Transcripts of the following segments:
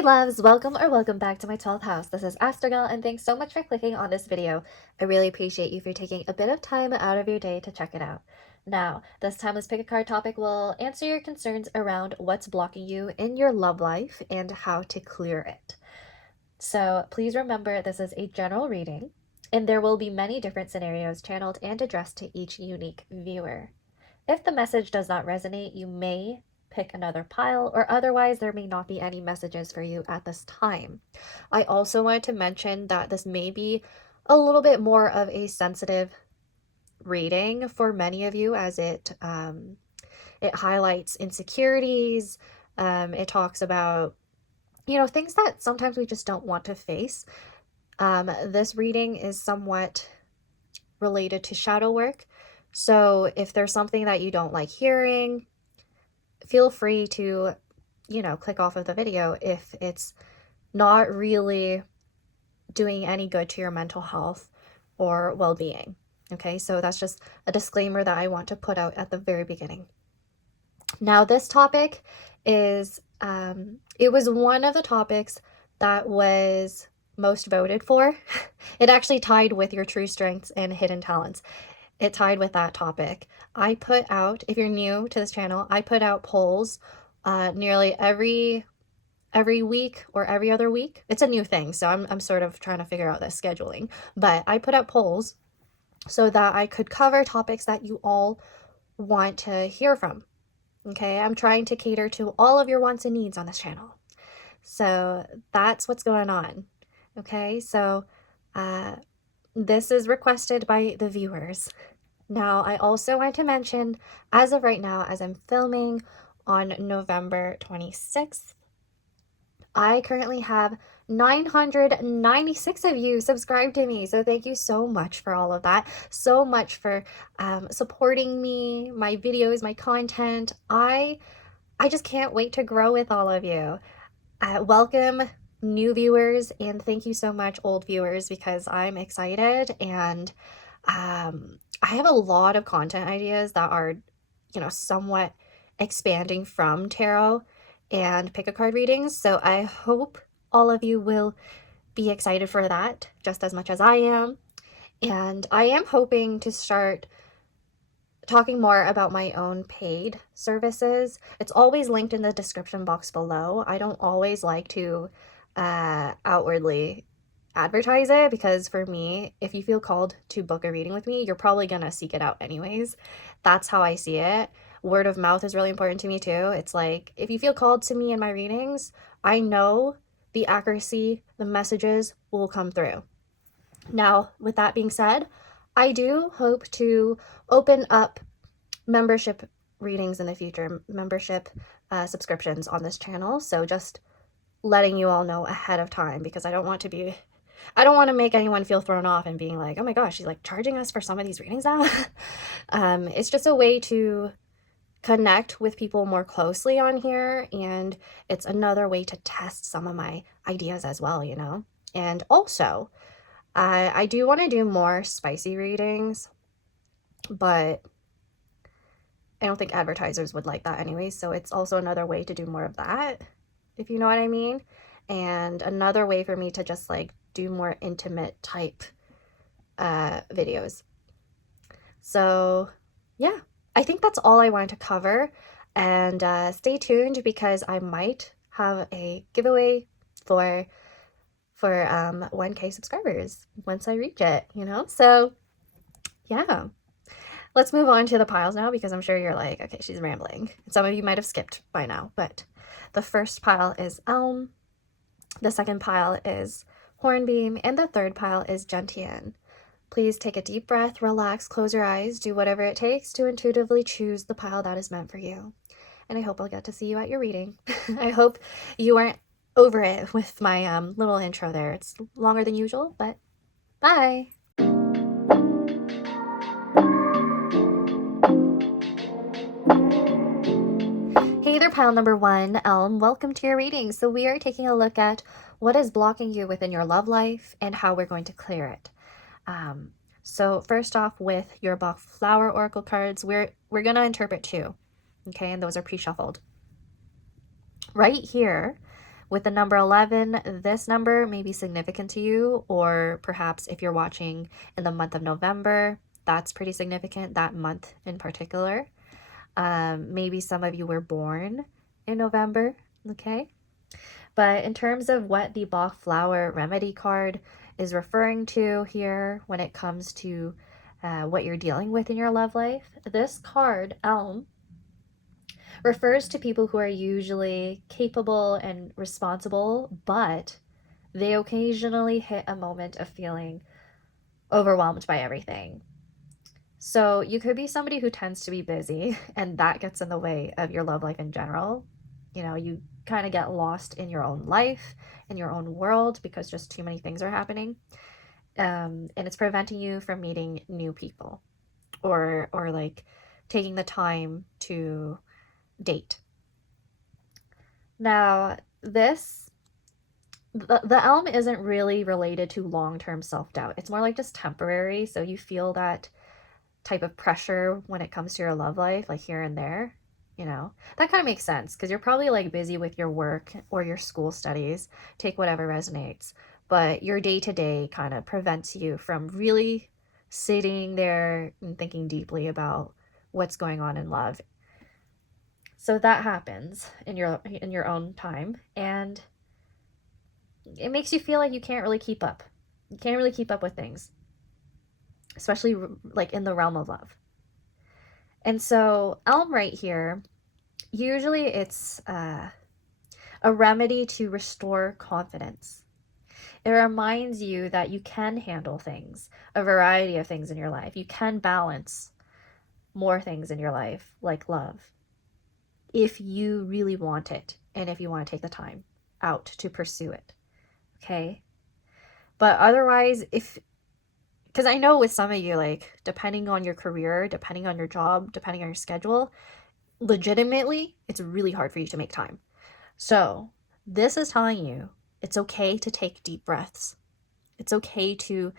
Hey loves, welcome back to my 12th house. This is ASTROG L, and thanks so much for clicking on this video. I really appreciate you for taking a bit of time out of your day to check it out. Now, this timeless pick a card topic will answer your concerns around what's blocking you in your love life and how to clear it. So please remember this is a general reading, and there will be many different scenarios channeled and addressed to each unique viewer. If the message does not resonate, you may pick another pile, or otherwise there may not be any messages for you at this time. I also wanted to mention that this may be a little bit more of a sensitive reading for many of you, as it highlights insecurities. It talks about, things that sometimes we just don't want to face. This reading is somewhat related to shadow work. So if there's something that you don't like hearing, feel free to, click off of the video if it's not really doing any good to your mental health or well-being. Okay, so that's just a disclaimer that I want to put out at the very beginning. Now, this topic is, it was one of the topics that was most voted for. It actually tied with your true strengths and hidden talents. It tied with that topic. I put out, if you're new to this channel, I put out polls nearly every week or every other week. It's a new thing, so I'm sort of trying to figure out the scheduling. But I put out polls so that I could cover topics that you all want to hear from. Okay, I'm trying to cater to all of your wants and needs on this channel. So that's what's going on. Okay, so this is requested by the viewers. Now, I also want to mention, as of right now, as I'm filming on November 26th, I currently have 996 of you subscribed to me. So thank you so much for all of that. So much for supporting me, my videos, my content. I just can't wait to grow with all of you. Welcome new viewers, and thank you so much old viewers, because I'm excited, and I have a lot of content ideas that are, somewhat expanding from tarot and pick a card readings. So I hope all of you will be excited for that just as much as I am. And I am hoping to start talking more about my own paid services. It's always linked in the description box below. I don't always like to outwardly advertise it, because for me, if you feel called to book a reading with me, you're probably gonna seek it out anyways. That's how I see it. Word of mouth is really important to me too. It's like, if you feel called to me in my readings, I know the accuracy, the messages will come through. Now, with that being said, I do hope to open up membership readings in the future, membership subscriptions on this channel. So just letting you all know ahead of time, because I don't want to make anyone feel thrown off and being like, oh my gosh, she's like charging us for some of these readings now. It's just a way to connect with people more closely on here, and it's another way to test some of my ideas as well, And also, I do want to do more spicy readings, but I don't think advertisers would like that anyway, so it's also another way to do more of that, if you know what I mean. And another way for me to just like do more intimate type videos. So yeah, I think that's all I wanted to cover. And stay tuned, because I might have a giveaway for 1K subscribers once I reach it, So yeah. Let's move on to the piles now, because I'm sure you're like, okay, she's rambling. Some of you might have skipped by now, but the first pile is Elm, the second pile is Hornbeam, and the third pile is Gentian. Please take a deep breath, relax, close your eyes, do whatever it takes to intuitively choose the pile that is meant for you. And I hope I'll get to see you at your reading. I hope you aren't over it with my little intro there. It's longer than usual, but bye! Hey there, pile number one, Elm. Welcome to your reading. So we are taking a look at what is blocking you within your love life and how we're going to clear it. So first off, with your Bach Flower Oracle cards, we're going to interpret two, okay? And those are pre-shuffled. Right here, With the number 11, this number may be significant to you, or perhaps if you're watching in the month of November, that's pretty significant, that month in particular. Maybe some of you were born in November, okay? But in terms of what the Bach flower remedy card is referring to here when it comes to what you're dealing with in your love life, this card, Elm, refers to people who are usually capable and responsible, but they occasionally hit a moment of feeling overwhelmed by everything. So you could be somebody who tends to be busy, and that gets in the way of your love life in general. You know, you kind of get lost in your own life, in your own world, because just too many things are happening. And it's preventing you from meeting new people or like taking the time to date. Now, the elm isn't really related to long-term self-doubt. It's more like just temporary. So you feel that type of pressure when it comes to your love life, like here and there, you know. That kind of makes sense because you're probably like busy with your work or your school studies. Take whatever resonates. But your day-to-day kind of prevents you from really sitting there and thinking deeply about what's going on in love. So that happens in your own time, and it makes you feel like you can't really keep up. You can't really keep up with things, especially like in the realm of love. And so Elm right here, usually it's a remedy to restore confidence. It reminds you that you can handle things, a variety of things in your life. You can balance more things in your life, like love, if you really want it and if you want to take the time out to pursue it. Okay? But otherwise, because I know with some of you, like, depending on your career, depending on your job, depending on your schedule, legitimately, it's really hard for you to make time. So this is telling you it's okay to take deep breaths. It's okay to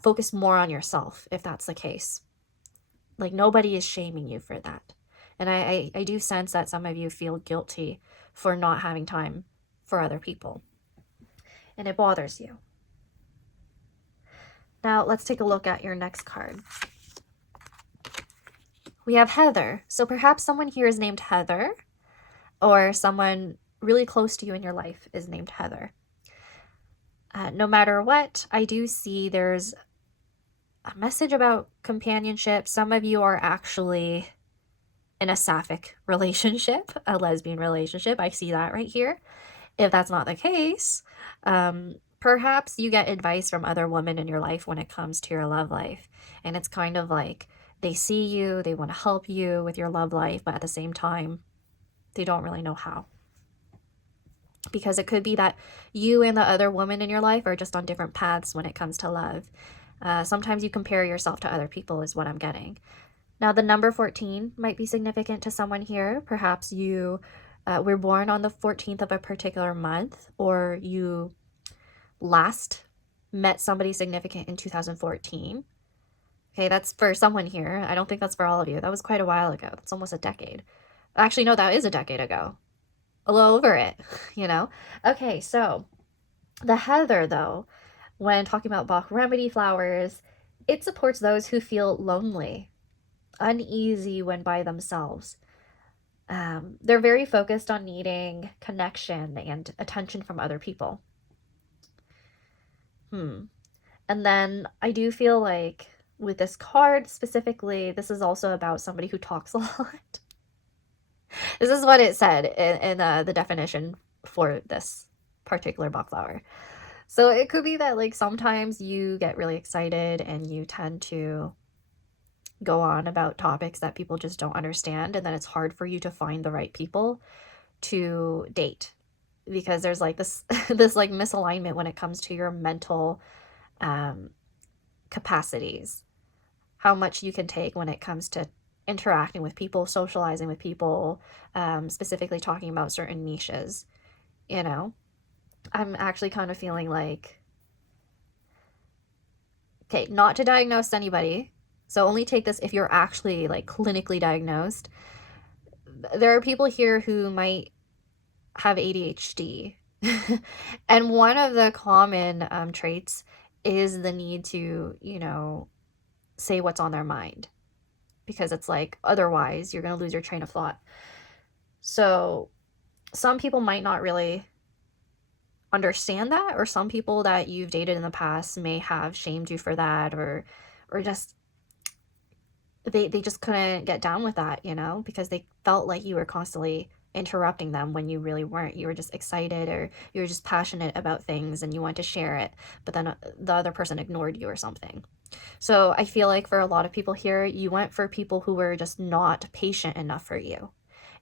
focus more on yourself if that's the case. Like, nobody is shaming you for that. And I do sense that some of you feel guilty for not having time for other people. And it bothers you. Now, let's take a look at your next card. We have Heather. So perhaps someone here is named Heather, or someone really close to you in your life is named Heather. No matter what, I do see there's a message about companionship. Some of you are actually in a sapphic relationship, a lesbian relationship. I see that right here. If that's not the case, perhaps you get advice from other women in your life when it comes to your love life. And it's kind of like they see you, they want to help you with your love life, but at the same time, they don't really know how. Because it could be that you and the other woman in your life are just on different paths when it comes to love. Sometimes you compare yourself to other people is what I'm getting. Now, the number 14 might be significant to someone here. Perhaps you were born on the 14th of a particular month, or you last met somebody significant in 2014. Okay, that's for someone here. I don't think that's for all of you. That was quite a while ago. That's almost a decade. Actually, no, that is a decade ago. A little over it, you know? Okay, so the Heather, though, when talking about Bach remedy flowers, it supports those who feel lonely, uneasy when by themselves. They're very focused on needing connection and attention from other people. And then I do feel like with this card specifically, this is also about somebody who talks a lot. This is what it said in the definition for this particular Bach flower. So it could be that like sometimes you get really excited and you tend to go on about topics that people just don't understand, and then it's hard for you to find the right people to date because there's like this this like misalignment when it comes to your mental capacities, how much you can take when it comes to interacting with people, socializing with people, specifically talking about certain niches. You know, I'm actually kind of feeling like, okay, not to diagnose anybody, so only take this if you're actually like clinically diagnosed. There are people here who might have ADHD, And one of the common traits is the need to, say what's on their mind, because it's like otherwise you're going to lose your train of thought. So some people might not really understand that, or some people that you've dated in the past may have shamed you for that, or just they just couldn't get down with that, because they felt like you were constantly interrupting them when you really weren't. You were just excited, or you were just passionate about things and you wanted to share it, but then the other person ignored you or something. So I feel like for a lot of people here, you went for people who were just not patient enough for you.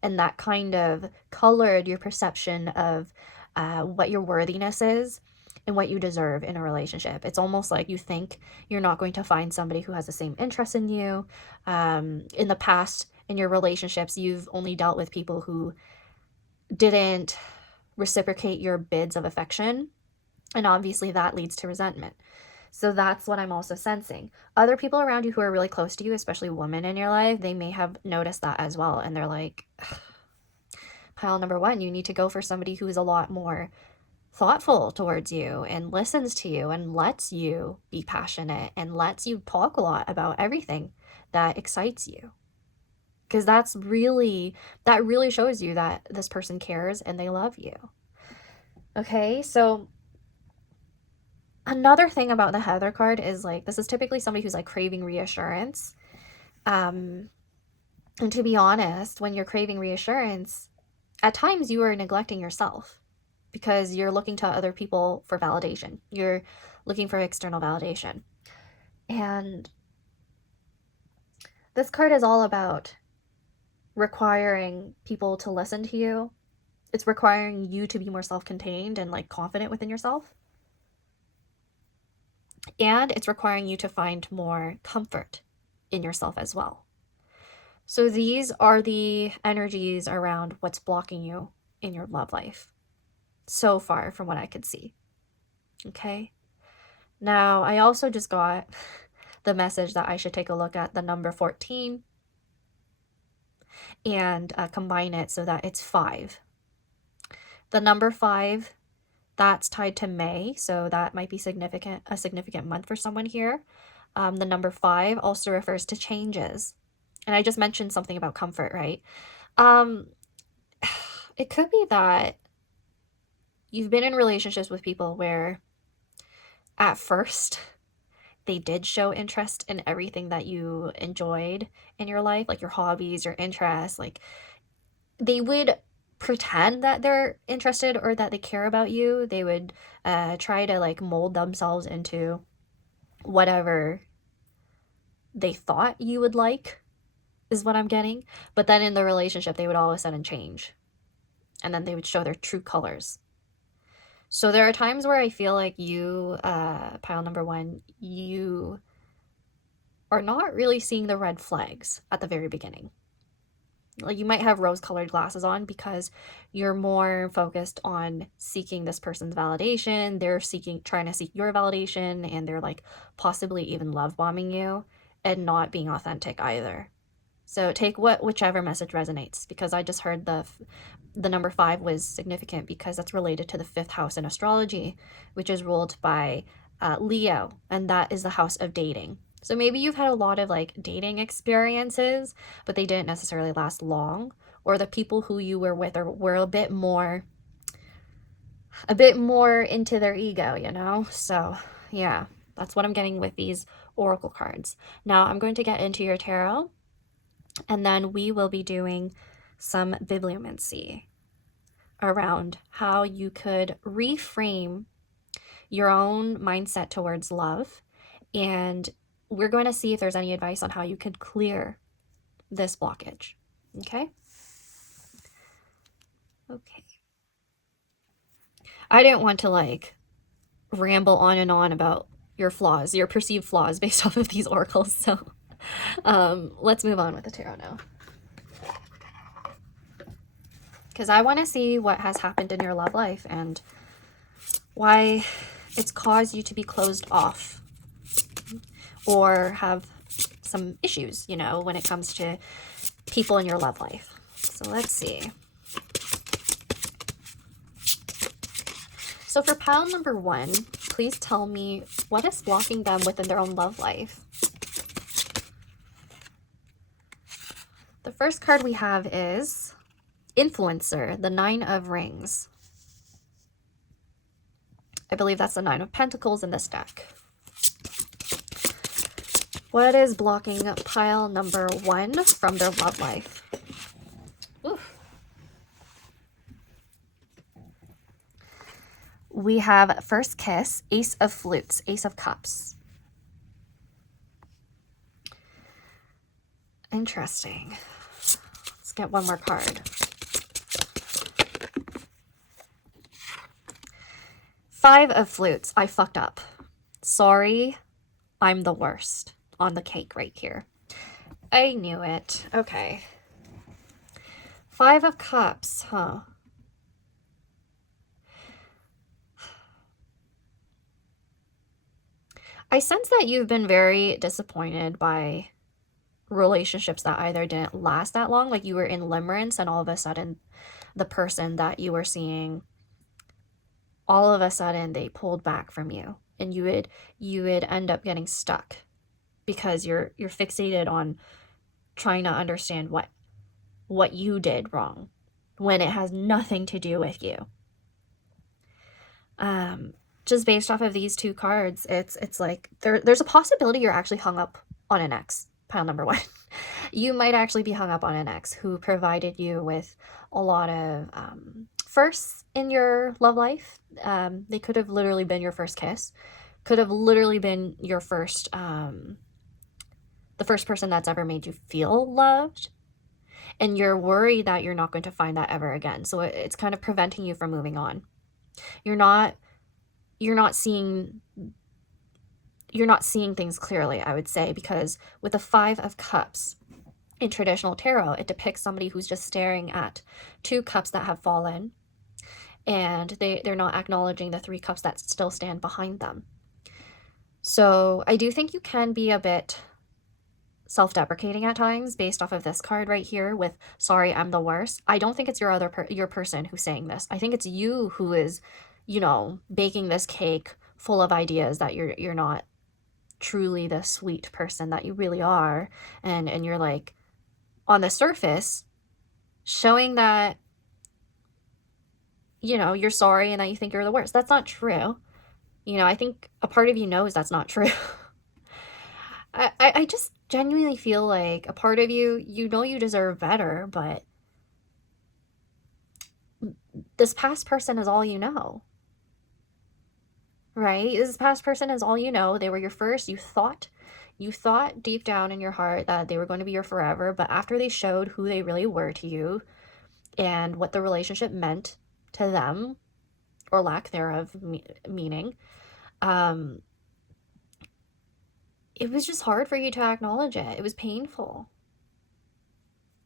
And that kind of colored your perception of what your worthiness is and what you deserve in a relationship. It's almost like you think you're not going to find somebody who has the same interest in you. In the past, in your relationships, you've only dealt with people who didn't reciprocate your bids of affection. And obviously that leads to resentment. So that's what I'm also sensing. Other people around you who are really close to you, especially women in your life, they may have noticed that as well. And they're like, pile number one, you need to go for somebody who is a lot more thoughtful towards you and listens to you and lets you be passionate and lets you talk a lot about everything that excites you. Because that really shows you that this person cares and they love you. Okay, so another thing about the Heather card is like, this is typically somebody who's like craving reassurance. And to be honest, when you're craving reassurance, at times you are neglecting yourself because you're looking to other people for validation. You're looking for external validation. And this card is all about requiring people to listen to you. It's requiring you to be more self-contained and like confident within yourself. And it's requiring you to find more comfort in yourself as well. So these are the energies around what's blocking you in your love life so far from what I could see. Okay. Now, I also just got the message that I should take a look at the number 14 and combine it so that it's 5. The number 5, that's tied to May, so that might be a significant month for someone here. The number 5 also refers to changes. And I just mentioned something about comfort, right? It could be that you've been in relationships with people where at first they did show interest in everything that you enjoyed in your life, like your hobbies, your interests. Like they would pretend that they're interested or that they care about you. They would try to like mold themselves into whatever they thought you would like, is what I'm getting. But then in the relationship, they would all of a sudden change. And then they would show their true colors. So there are times where I feel like you, pile number 1, you are not really seeing the red flags at the very beginning. Like you might have rose-colored glasses on because you're more focused on seeking this person's validation. They're trying to seek your validation, and they're like possibly even love bombing you and not being authentic either. So take whichever message resonates, because I just heard the number 5 was significant because that's related to the 5th house in astrology, which is ruled by Leo, and that is the house of dating. So maybe you've had a lot of like dating experiences, but they didn't necessarily last long, or the people who you were with were a bit more into their ego, So yeah, that's what I'm getting with these oracle cards. Now I'm going to get into your tarot, and then we will be doing some bibliomancy around how you could reframe your own mindset towards love. And we're going to see if there's any advice on how you could clear this blockage. Okay? Okay. I didn't want to like ramble on and on about your flaws, your perceived flaws based off of these oracles. So let's move on with the tarot now. Because I want to see what has happened in your love life and why it's caused you to be closed off or have some issues, when it comes to people in your love life. So let's see. So for pile number 1, please tell me what is blocking them within their own love life. The first card we have is Influencer, the 9 of Rings. I believe that's the 9 of Pentacles in this deck. What is blocking pile number 1 from their love life? Oof. We have First Kiss, Ace of Flutes, Ace of Cups. Interesting. Let's get one more card. Five of Flutes. I fucked up. Sorry, I'm the worst. On the cake right here. I knew it. Okay. 5 of Cups, huh? I sense that you've been very disappointed by relationships that either didn't last that long, like you were in limerence and all of a sudden the person that you were seeing, all of a sudden they pulled back from you, and you would end up getting stuck because you're fixated on trying to understand what you did wrong when it has nothing to do with you. Just based off of these 2 cards, it's like there's a possibility you're actually hung up on an ex, pile number 1. You might actually be hung up on an ex who provided you with a lot of firsts in your love life. They could have literally been your first kiss, could have literally been your first the first person that's ever made you feel loved, and you're worried that you're not going to find that ever again. So it's kind of preventing you from moving on. You're not seeing things clearly, I would say, because with the 5 of Cups in traditional tarot, it depicts somebody who's just staring at 2 cups that have fallen, and they're not acknowledging the 3 cups that still stand behind them. So I do think you can be a bit self-deprecating at times based off of this card right here with sorry, I'm the worst. I don't think it's your person who's saying this. I think it's you who is, baking this cake full of ideas that you're not truly the sweet person that you really are, and you're like on the surface showing that you're sorry and that you think you're the worst. That's not true. I think a part of you knows that's not true. I just genuinely feel like a part of you, you deserve better, but this past person is all you know. Right? This past person is all you know. They were your first. You thought deep down in your heart that they were going to be your forever, but after they showed who they really were to you and what the relationship meant to them, or lack thereof meaning, it was just hard for you to acknowledge it. It was painful.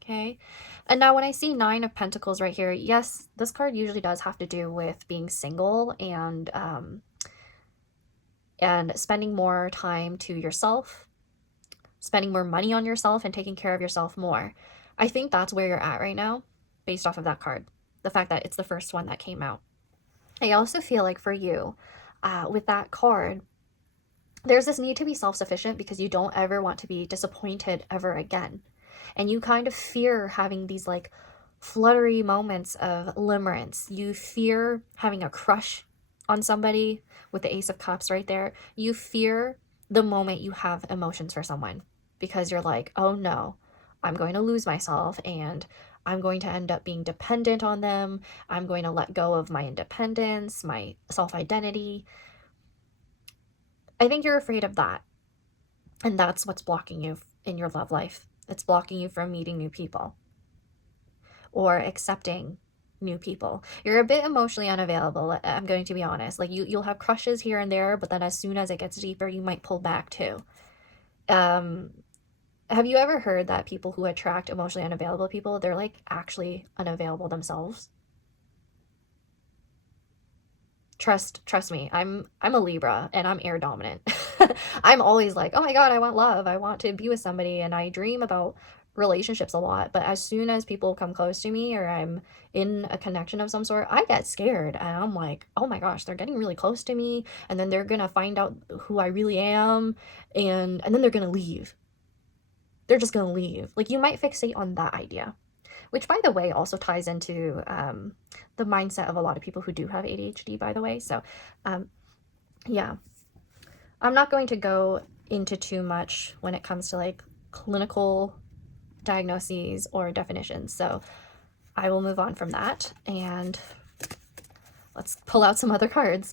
Okay? And now when I see 9 of Pentacles right here, yes, this card usually does have to do with being single and spending more time to yourself, spending more money on yourself, and taking care of yourself more. I think that's where you're at right now, based off of that card. The fact that it's the first one that came out. I also feel like for you, with that card, there's this need to be self-sufficient because you don't ever want to be disappointed ever again. And you kind of fear having these like fluttery moments of limerence. You fear having a crush on somebody with the Ace of Cups right there. You fear the moment you have emotions for someone because you're like, oh no, I'm going to lose myself and I'm going to end up being dependent on them. I'm going to let go of my independence, my self-identity. I think you're afraid of that. And that's what's blocking you in your love life. It's blocking you from meeting new people or accepting new people. You're a bit emotionally unavailable, I'm going to be honest. Like you'll have crushes here and there, but then as soon as it gets deeper, you might pull back too. Have you ever heard that people who attract emotionally unavailable people, they're like actually unavailable themselves? Trust me, I'm a Libra and I'm air dominant. I'm always like, oh my God, I want love. I want to be with somebody, and I dream about relationships a lot, but as soon as people come close to me or I'm in a connection of some sort, I get scared and I'm like, oh my gosh, they're getting really close to me, and then they're gonna find out who I really am, and then they're gonna leave. They're just gonna leave. Like, you might fixate on that idea, which, by the way, also ties into the mindset of a lot of people who do have ADHD, by the way. So yeah, I'm not going to go into too much when it comes to like clinical diagnoses or definitions, so I will move on from that and let's pull out some other cards,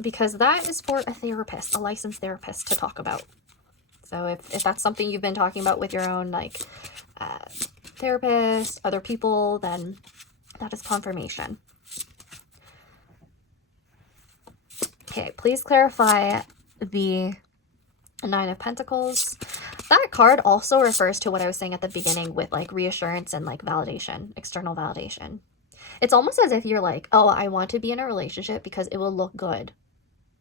because that is for a therapist, a licensed therapist, to talk about. So if that's something you've been talking about with your own like therapist, other people, then that is confirmation. Okay, please clarify the Nine of Pentacles. That card also refers to what I was saying at the beginning with like reassurance and like validation, external validation. It's almost as if you're like, oh, I want to be in a relationship because it will look good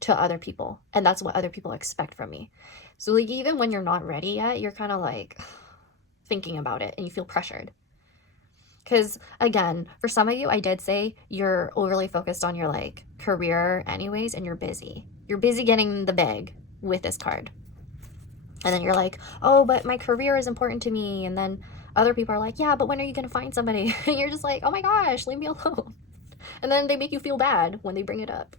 to other people, and that's what other people expect from me. So like, even when you're not ready yet, you're kind of like thinking about it and you feel pressured. Because again, for some of you, I did say you're overly focused on your like career anyways, and you're busy. You're busy getting the bag with this card. And then you're like, oh, but my career is important to me. And then other people are like, yeah, but when are you going to find somebody? And you're just like, oh my gosh, leave me alone. And then they make you feel bad when they bring it up.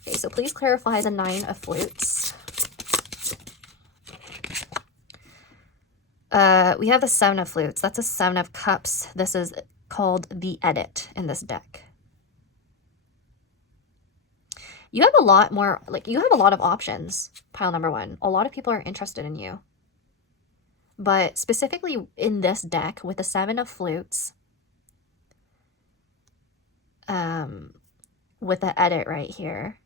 Okay, so please clarify the Nine of Flutes. We have the Seven of Flutes. That's a Seven of Cups. This is called the Edit in this deck. You have a lot more, like, you have a lot of options, pile number one. A lot of people are interested in you. But specifically in this deck with the Seven of Flutes, with the Edit right here.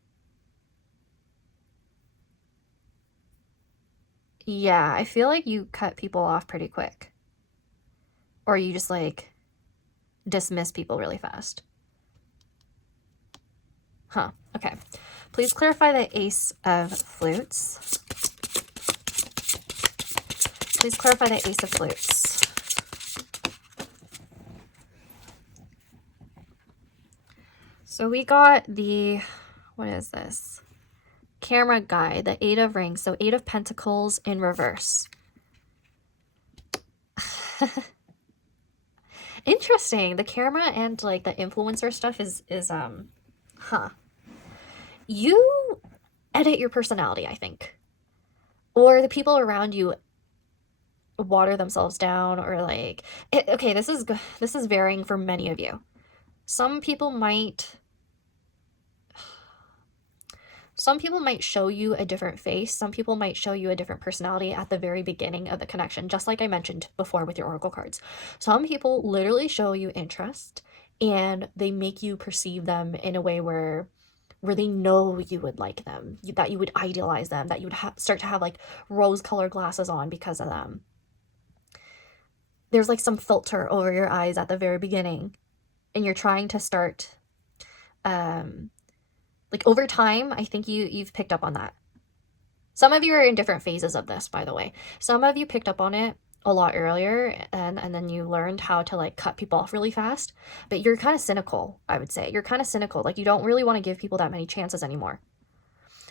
Yeah, I feel like you cut people off pretty quick. Or you just, like, dismiss people really fast. Huh, okay. Please clarify the Ace of Flutes. Please clarify the Ace of Flutes. So we got the, what is this? Camera guy, the Eight of Rings. So Eight of Pentacles in reverse. Interesting. The camera and like the influencer stuff is huh. You edit your personality, I think. Or the people around you water themselves down, or like okay, this is varying for many of you. Some people might show you a different face. Some people might show you a different personality at the very beginning of the connection, just like I mentioned before with your oracle cards. Some people literally show you interest and they make you perceive them in a way where they know you would like them, that you would idealize them, that you would start to have like rose-colored glasses on because of them. There's like some filter over your eyes at the very beginning, and you're trying to start like over time. I think you've picked up on that. Some of you are in different phases of this, by the way. Some of you picked up on it a lot earlier, and then you learned how to like cut people off really fast. But you're kind of cynical, I would say. You're kind of cynical. Like, you don't really want to give people that many chances anymore.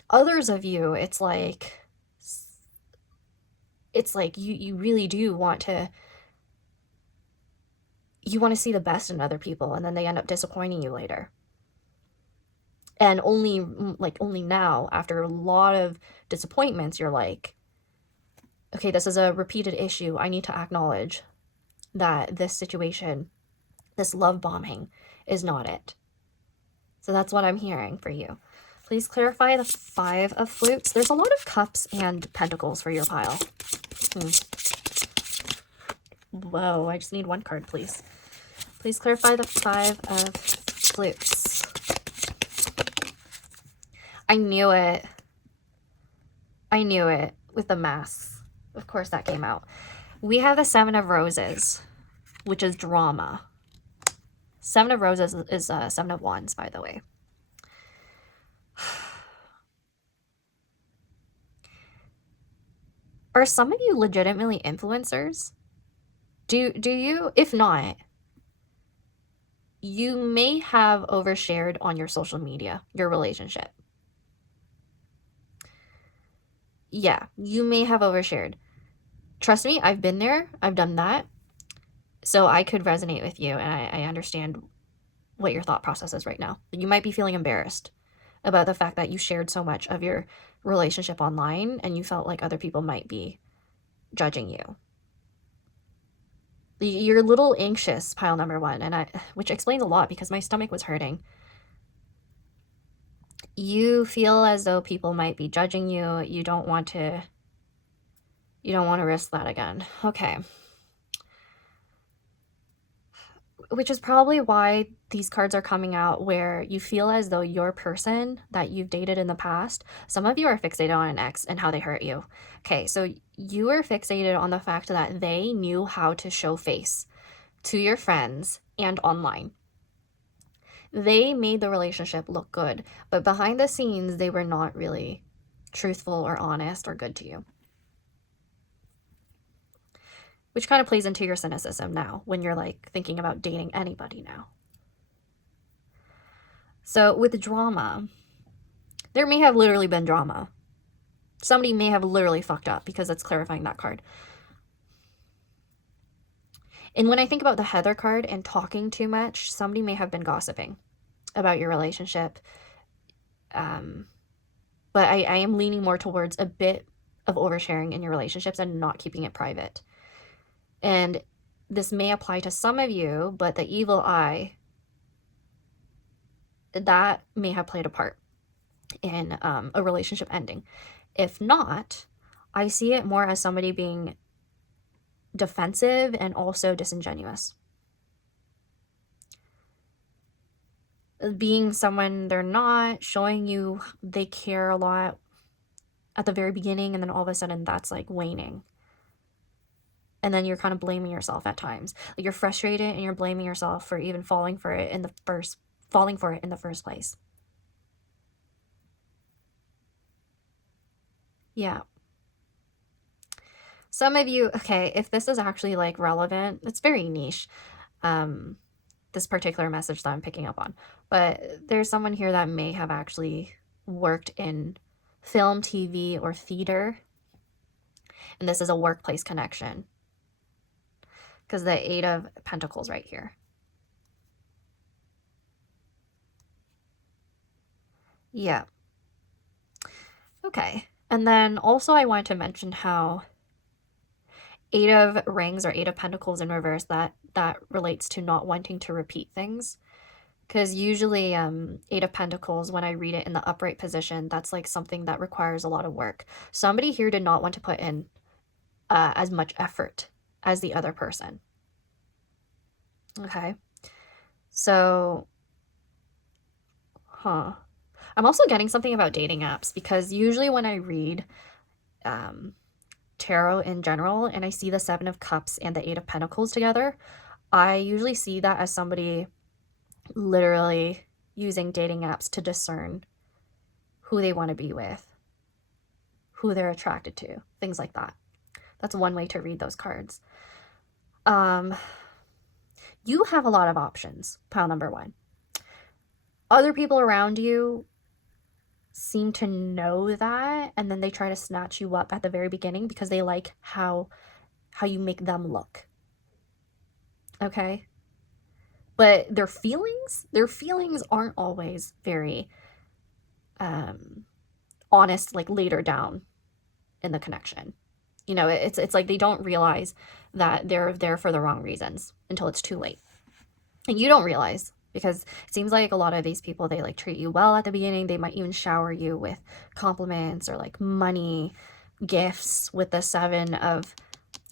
Others of you, it's like you really do want to, you want to see the best in other people, and then they end up disappointing you later. And only now, after a lot of disappointments, you're like, okay, this is a repeated issue. I need to acknowledge that this situation, this love bombing, is not it. So that's what I'm hearing for you. Please clarify the Five of Flutes. There's a lot of cups and pentacles for your pile. Whoa, I just need one card, please. Please clarify the Five of Flutes. I knew it. I knew it with the masks. Of course that came out. We have the Seven of Roses, which is drama. Seven of Roses is Seven of Wands, by the way. Are some of you legitimately influencers? Do you? If not, you may have overshared on your social media, your relationship. Yeah, you may have overshared. Trust me, I've been there. I've done that. So I could resonate with you, and I understand what your thought process is right now. You might be feeling embarrassed about the fact that you shared so much of your relationship online and you felt like other people might be judging you. You're a little anxious, pile number one, and which explains a lot because my stomach was hurting. You feel as though people might be judging you. You don't want to risk that again. Okay. Which is probably why these cards are coming out, where you feel as though your person that you've dated in the past, some of you are fixated on an ex and how they hurt you. Okay, so you are fixated on the fact that they knew how to show face to your friends and online. They made the relationship look good, but behind the scenes, they were not really truthful or honest or good to you. Which kind of plays into your cynicism now when you're like thinking about dating anybody now. So with drama, there may have literally been drama. Somebody may have literally fucked up, because it's clarifying that card. And when I think about the Heather card and talking too much, somebody may have been gossiping about your relationship. But I am leaning more towards a bit of oversharing in your relationships and not keeping it private. And this may apply to some of you, but the evil eye, that may have played a part in a relationship ending. If not, I see it more as somebody being defensive and also disingenuous. Being someone they're not, showing you they care a lot at the very beginning, and then all of a sudden that's like waning. And then you're kind of blaming yourself at times. Like you're frustrated and you're blaming yourself for even falling for it in the first place. Yeah. Some of you, okay, if this is actually like relevant, it's very niche, this particular message that I'm picking up on. But there's someone here that may have actually worked in film, TV, or theater. And this is a workplace connection, because the Eight of Pentacles right here. Yeah. Okay. And then also I wanted to mention how Eight of Rings or Eight of Pentacles in reverse, that relates to not wanting to repeat things. Because usually Eight of Pentacles, when I read it in the upright position, that's like something that requires a lot of work. Somebody here did not want to put in as much effort as the other person. Okay. So, I'm also getting something about dating apps, because usually when I read tarot in general and I see the Seven of Cups and the Eight of Pentacles together, I usually see that as somebody literally using dating apps to discern who they want to be with, who they're attracted to, things like that. That's one way to read those cards. You have a lot of options, pile number one. Other people around you seem to know that, and then they try to snatch you up at the very beginning because they like how you make them look. Okay? But their feelings aren't always very honest, like later down in the connection. You know, it's like they don't realize that they're there for the wrong reasons until it's too late. And you don't realize, because it seems like a lot of these people, they like treat you well at the beginning. They might even shower you with compliments or like money, gifts, with the Seven of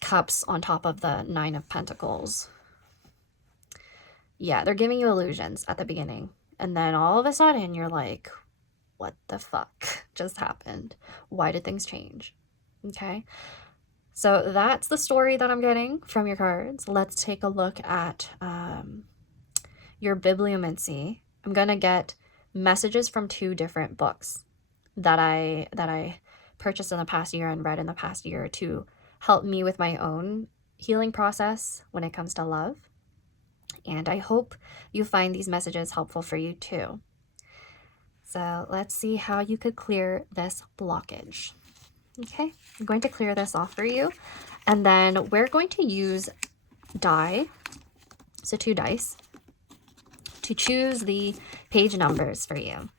Cups on top of the Nine of Pentacles. Yeah, they're giving you illusions at the beginning. And then all of a sudden you're like, what the fuck just happened? Why did things change? Okay. So that's the story that I'm getting from your cards. Let's take a look at your Bibliomancy. I'm gonna get messages from two different books that I purchased in the past year and read in the past year to help me with my own healing process when it comes to love. And I hope you find these messages helpful for you too. So let's see how you could clear this blockage. Okay, I'm going to clear this off for you. And then we're going to use die, so 2 dice, to choose the page numbers for you.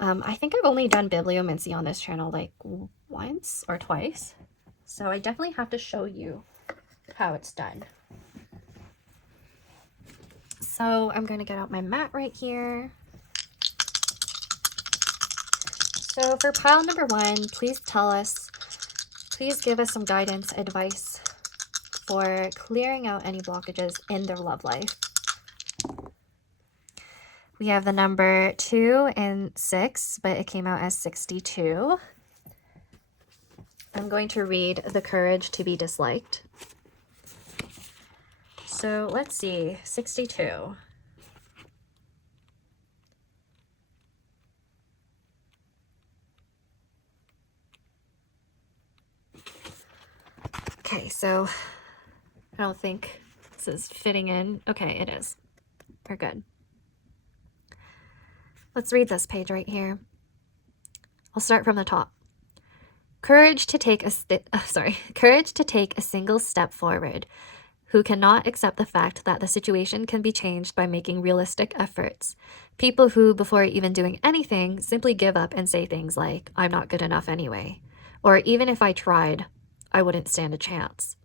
I think I've only done Bibliomancy on this channel like once or twice. So I definitely have to show you how it's done. So I'm going to get out my mat right here. So for pile number 1, please give us some guidance, advice for clearing out any blockages in their love life. We have the number 2 and 6, but it came out as 62. I'm going to read the courage to be disliked. So let's see, 62. Okay, so I don't think this is fitting in. Okay, it is. We're good. Let's read this page right here. I'll start from the top. Courage to take a single step forward. Who cannot accept the fact that the situation can be changed by making realistic efforts. People who, before even doing anything, simply give up and say things like, I'm not good enough anyway. Or even if I tried, I wouldn't stand a chance.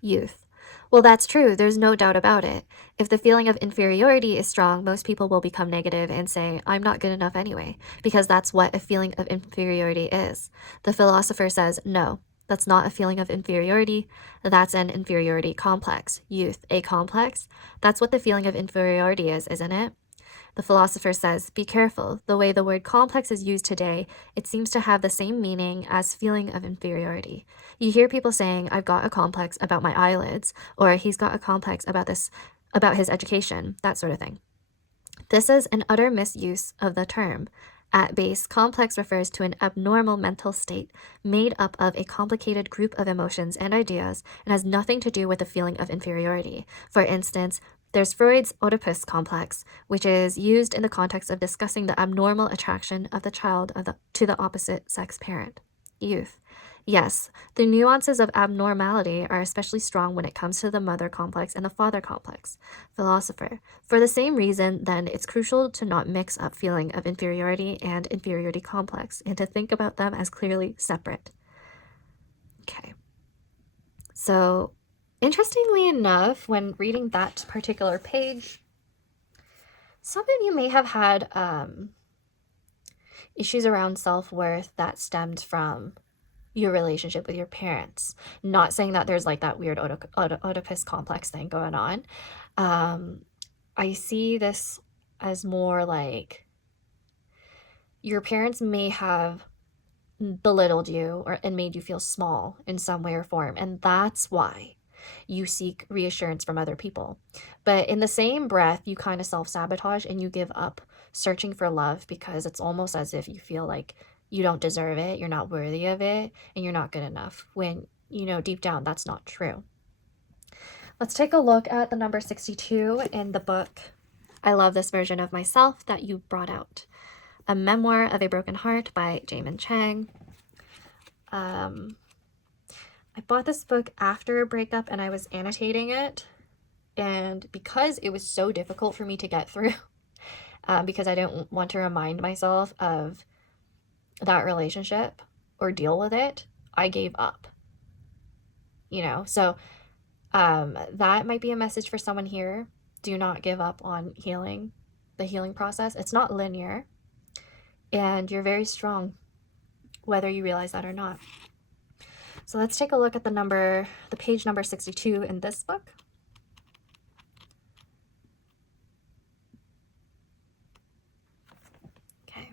Youth. Well, that's true. There's no doubt about it. If the feeling of inferiority is strong, most people will become negative and say, I'm not good enough anyway, because that's what a feeling of inferiority is. The philosopher says, no, that's not a feeling of inferiority. That's an inferiority complex. Youth, a complex? That's what the feeling of inferiority is, isn't it? The philosopher says, be careful. The way the word complex is used today, it seems to have the same meaning as feeling of inferiority. You hear people saying, I've got a complex about my eyelids, or he's got a complex about his education, that sort of thing. This is an utter misuse of the term. At base, complex refers to an abnormal mental state made up of a complicated group of emotions and ideas and has nothing to do with the feeling of inferiority. For instance, there's Freud's Oedipus complex, which is used in the context of discussing the abnormal attraction of the child to the opposite sex parent. Youth. Yes, the nuances of abnormality are especially strong when it comes to the mother complex and the father complex. Philosopher. For the same reason, then, it's crucial to not mix up feeling of inferiority and inferiority complex and to think about them as clearly separate. Okay. So, interestingly enough, when reading that particular page, some of you may have had issues around self-worth that stemmed from your relationship with your parents. Not saying that there's like that weird Oedipus complex thing going on. I see this as more like your parents may have belittled you and made you feel small in some way or form, and that's why you seek reassurance from other people. But in the same breath, you kind of self-sabotage and you give up searching for love because it's almost as if you feel like you don't deserve it, you're not worthy of it, and you're not good enough, when, you know, deep down that's not true. Let's take a look at the number 62 in the book. I love this version of myself that you brought out. A Memoir of a Broken Heart by Jamin Chang. I bought this book after a breakup and I was annotating it. And because it was so difficult for me to get through, because I didn't want to remind myself of that relationship or deal with it, I gave up. You know, so that might be a message for someone here. Do not give up on healing, the healing process. It's not linear, and you're very strong, whether you realize that or not. So let's take a look at the page number 62 in this book. Okay.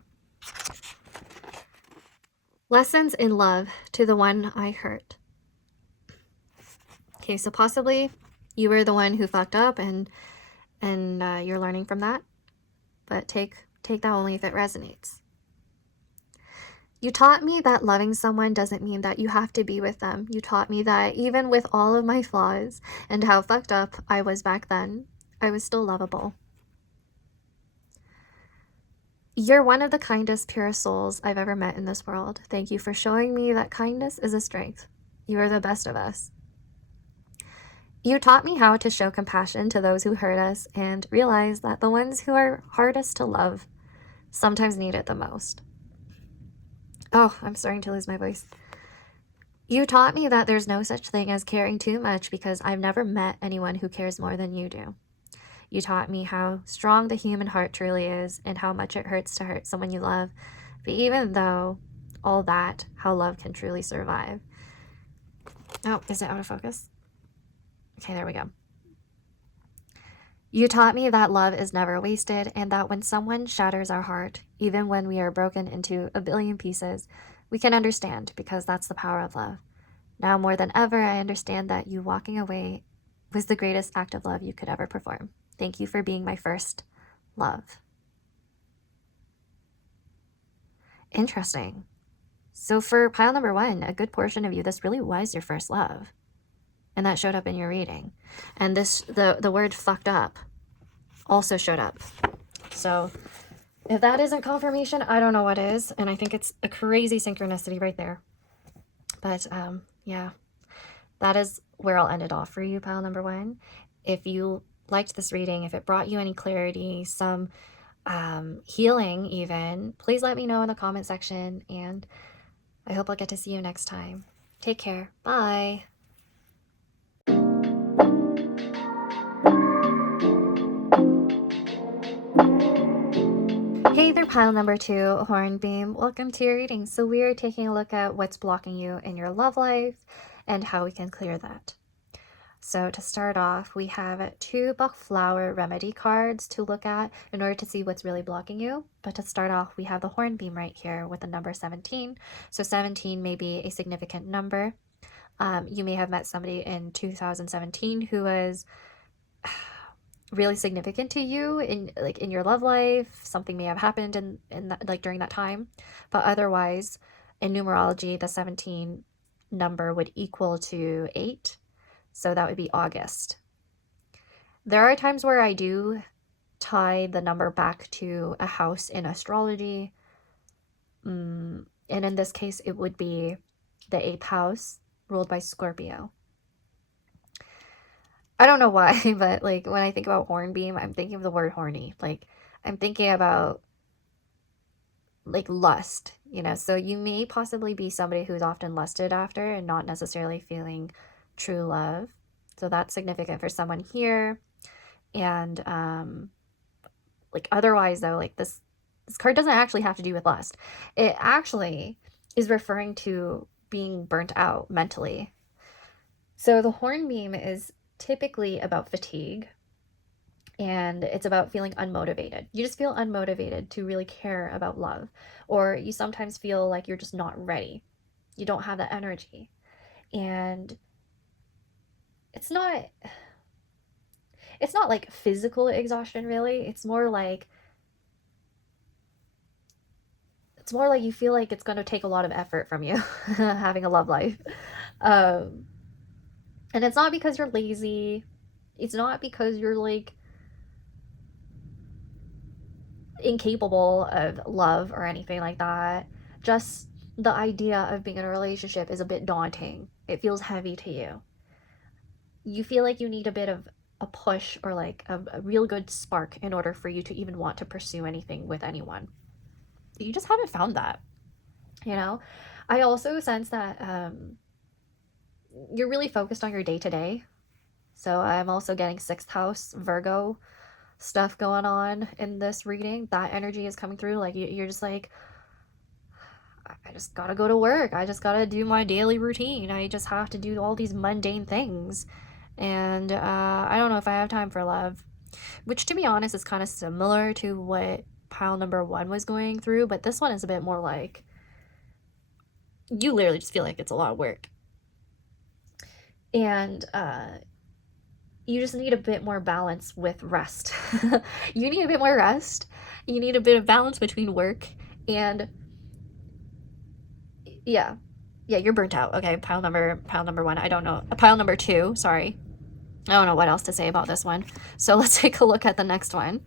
Lessons in love to the one I hurt. Okay, so possibly you were the one who fucked up and you're learning from that, but take that only if it resonates. You taught me that loving someone doesn't mean that you have to be with them. You taught me that even with all of my flaws and how fucked up I was back then, I was still lovable. You're one of the kindest, purest souls I've ever met in this world. Thank you for showing me that kindness is a strength. You are the best of us. You taught me how to show compassion to those who hurt us and realize that the ones who are hardest to love sometimes need it the most. Oh, I'm starting to lose my voice. You taught me that there's no such thing as caring too much because I've never met anyone who cares more than you do. You taught me how strong the human heart truly is and how much it hurts to hurt someone you love. But even though all that, how love can truly survive. Oh, is it out of focus? Okay, there we go. You taught me that love is never wasted and that when someone shatters our heart, even when we are broken into a billion pieces, we can understand because that's the power of love. Now more than ever, I understand that you walking away was the greatest act of love you could ever perform. Thank you for being my first love. Interesting. So for pile number 1, a good portion of you, this really was your first love. And that showed up in your reading. And this, the word fucked up also showed up. So if that isn't confirmation, I don't know what is. And I think it's a crazy synchronicity right there. But yeah, that is where I'll end it off for you, pile number 1. If you liked this reading, if it brought you any clarity, some healing even, please let me know in the comment section. And I hope I'll get to see you next time. Take care. Bye. Hey there, pile number 2, Hornbeam. Welcome to your reading. So we are taking a look at what's blocking you in your love life and how we can clear that. So to start off, we have 2 Bach flower remedy cards to look at in order to see what's really blocking you. But to start off, we have the Hornbeam right here with the number 17. So 17 may be a significant number. You may have met somebody in 2017 who was really significant to you in your love life. Something may have happened in that, like during that time. But otherwise, in numerology, the 17 number would equal to 8. So that would be August. There are times where I do tie the number back to a house in astrology. And in this case, it would be the 8th house ruled by Scorpio. I don't know why, but like when I think about Hornbeam, I'm thinking of the word horny. Like I'm thinking about like lust, you know. So you may possibly be somebody who's often lusted after and not necessarily feeling true love. So that's significant for someone here. And like otherwise though, like this card doesn't actually have to do with lust. It actually is referring to being burnt out mentally. So the Hornbeam is typically about fatigue, and it's about feeling unmotivated. You just feel unmotivated to really care about love, or you sometimes feel like you're just not ready. You don't have the energy. And it's not like physical exhaustion really. It's more like you feel like it's going to take a lot of effort from you having a love life. And it's not because you're lazy. It's not because you're like incapable of love or anything like that. Just the idea of being in a relationship is a bit daunting. It feels heavy to you. You feel like you need a bit of a push or like a real good spark in order for you to even want to pursue anything with anyone. You just haven't found that, you know? I also sense that you're really focused on your day-to-day. So I'm also getting 6th house Virgo stuff going on in this reading. That energy is coming through. Like you're just like, I just gotta go to work. I just gotta do my daily routine. I just have to do all these mundane things. And I don't know if I have time for love. Which, to be honest, is kind of similar to what pile number 1 was going through. But this one is a bit more like, you literally just feel like it's a lot of work. And you just need a bit more balance with rest. You need a bit more rest. You need a bit of balance between work and Yeah. Yeah, you're burnt out. Okay, pile number 1. I don't know. Pile number 2, sorry. I don't know what else to say about this one. So let's take a look at the next one.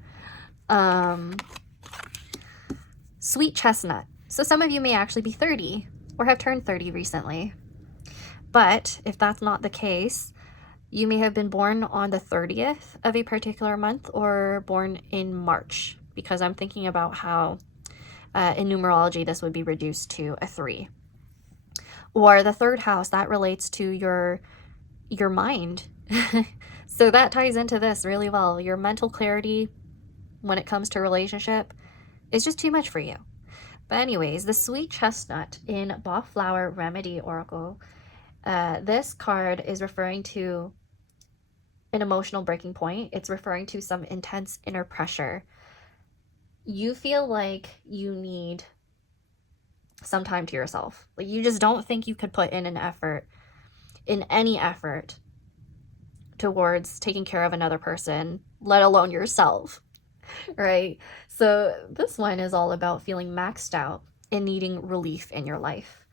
Sweet chestnut. So some of you may actually be 30 or have turned 30 recently. But if that's not the case, you may have been born on the 30th of a particular month or born in March, because I'm thinking about how in numerology this would be reduced to a 3. Or the 3rd house, that relates to your mind. So that ties into this really well. Your mental clarity when it comes to relationship is just too much for you. But anyways, the sweet chestnut in Bach Flower Remedy Oracle, this card is referring to an emotional breaking point. It's referring to some intense inner pressure. You feel like you need some time to yourself. Like you just don't think you could put in any effort towards taking care of another person, let alone yourself, right? So this one is all about feeling maxed out and needing relief in your life.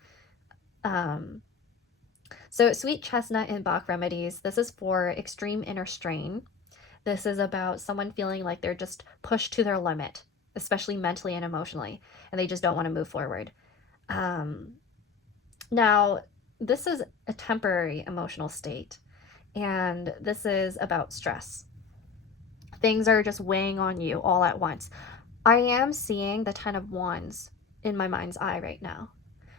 So sweet chestnut in Bach remedies, this is for extreme inner strain. This is about someone feeling like they're just pushed to their limit, especially mentally and emotionally, and they just don't want to move forward. Now, this is a temporary emotional state, and this is about stress. Things are just weighing on you all at once. I am seeing the 10 of Wands in my mind's eye right now.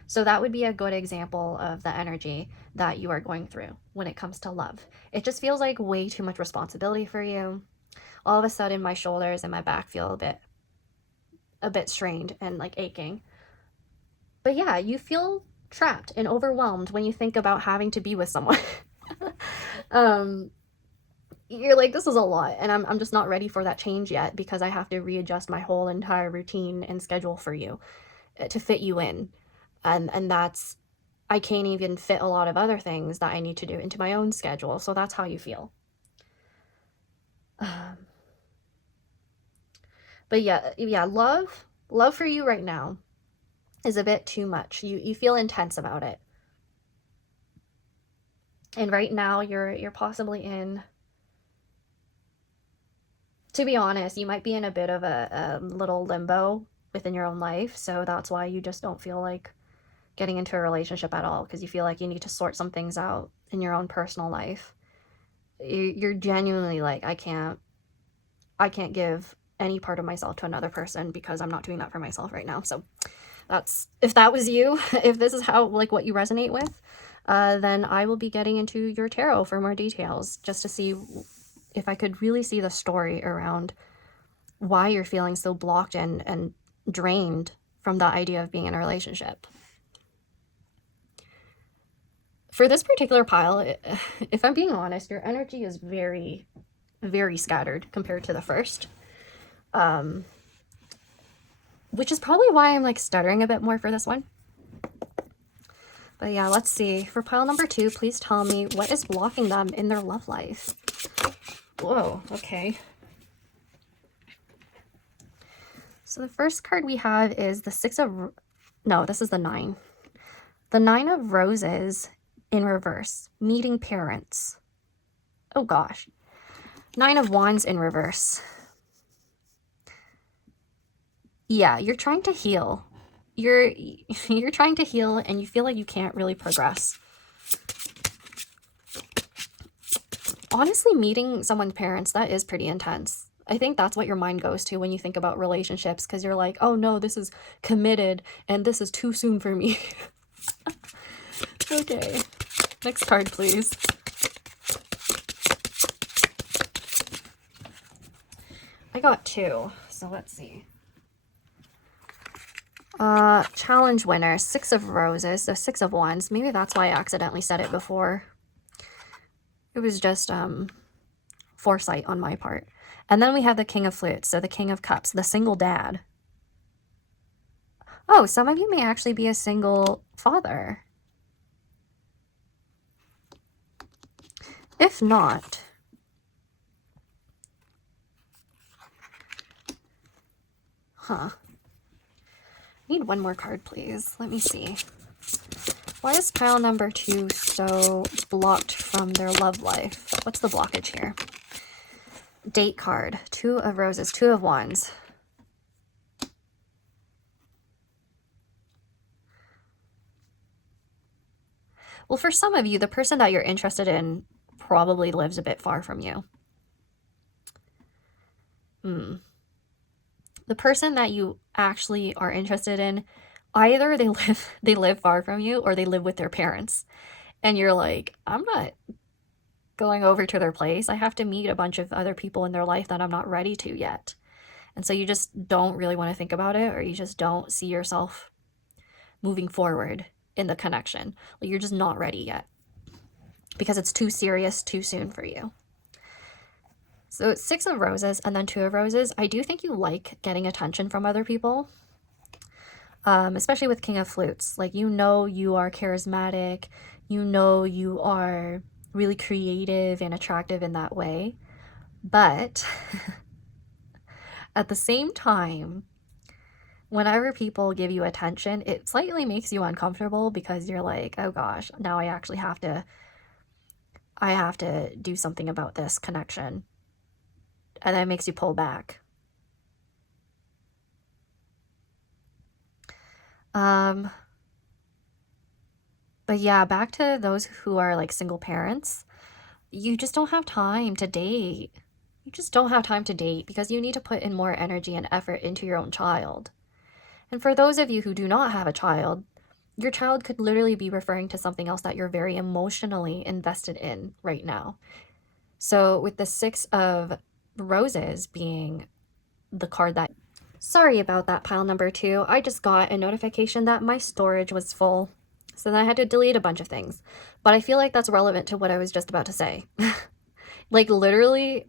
So that would be a good example of the energy that you are going through when it comes to love. It just feels like way too much responsibility for you. All of a sudden, my shoulders and my back feel a bit strained and like aching. But yeah, you feel trapped and overwhelmed when you think about having to be with someone. You're like, this is a lot, and I'm just not ready for that change yet because I have to readjust my whole entire routine and schedule for you to fit you in. And that's, I can't even fit a lot of other things that I need to do into my own schedule. So that's how you feel. But yeah, love for you right now is a bit too much. You feel intense about it. And right now you're possibly in, to be honest, you might be in a bit of a little limbo within your own life. So that's why you just don't feel like getting into a relationship at all, because you feel like you need to sort some things out in your own personal life. You're genuinely like, I can't give any part of myself to another person because I'm not doing that for myself right now. So that's, if that was you, if this is how, like, what you resonate with, then I will be getting into your tarot for more details, just to see if I could really see the story around why you're feeling so blocked and drained from the idea of being in a relationship. For this particular pile, if I'm being honest, your energy is very, very scattered compared to the first. Which is probably why I'm like stuttering a bit more for this one. But yeah, let's see. For pile number 2, please tell me what is blocking them in their love life. Whoa, okay. So the first card we have is the this is the 9. The 9 of Roses in reverse, meeting parents. Oh gosh. 9 of Wands in reverse. Yeah, you're trying to heal. You're trying to heal and you feel like you can't really progress. Honestly, meeting someone's parents, that is pretty intense. I think that's what your mind goes to when you think about relationships, because you're like, oh no, this is committed and this is too soon for me. Okay, next card, please. I got 2, so let's see. Challenge winner, 6 of Roses, so 6 of Wands. Maybe that's why I accidentally said it before. It was just foresight on my part. And then we have the King of Flutes, so the King of Cups, the single dad. Oh, some of you may actually be a single father. If not, I need one more card, please. Let me see. Why is pile number 2 so blocked from their love life? What's the blockage here? Date card. 2 of Roses, 2 of Wands. Well, for some of you, the person that you're interested in probably lives a bit far from you. The person that you actually are interested in, either they live far from you, or they live with their parents. And you're like, I'm not going over to their place. I have to meet a bunch of other people in their life that I'm not ready to yet. And so you just don't really want to think about it, or you just don't see yourself moving forward in the connection. Like, you're just not ready yet because it's too serious too soon for you. So 6 of Roses and then 2 of Roses. I do think you like getting attention from other people, especially with King of Flutes. Like, you know, you are charismatic, you know, you are really creative and attractive in that way. But at the same time, whenever people give you attention, it slightly makes you uncomfortable because you're like, oh gosh, now I actually have to do something about this connection. And that makes you pull back. But yeah, back to those who are like single parents, you just don't have time to date. You just don't have time to date because you need to put in more energy and effort into your own child. And for those of you who do not have a child, your child could literally be referring to something else that you're very emotionally invested in right now. So with the 6 of Roses being the card that... Sorry about that, pile number 2. I just got a notification that my storage was full. So then I had to delete a bunch of things. But I feel like that's relevant to what I was just about to say. Like, literally,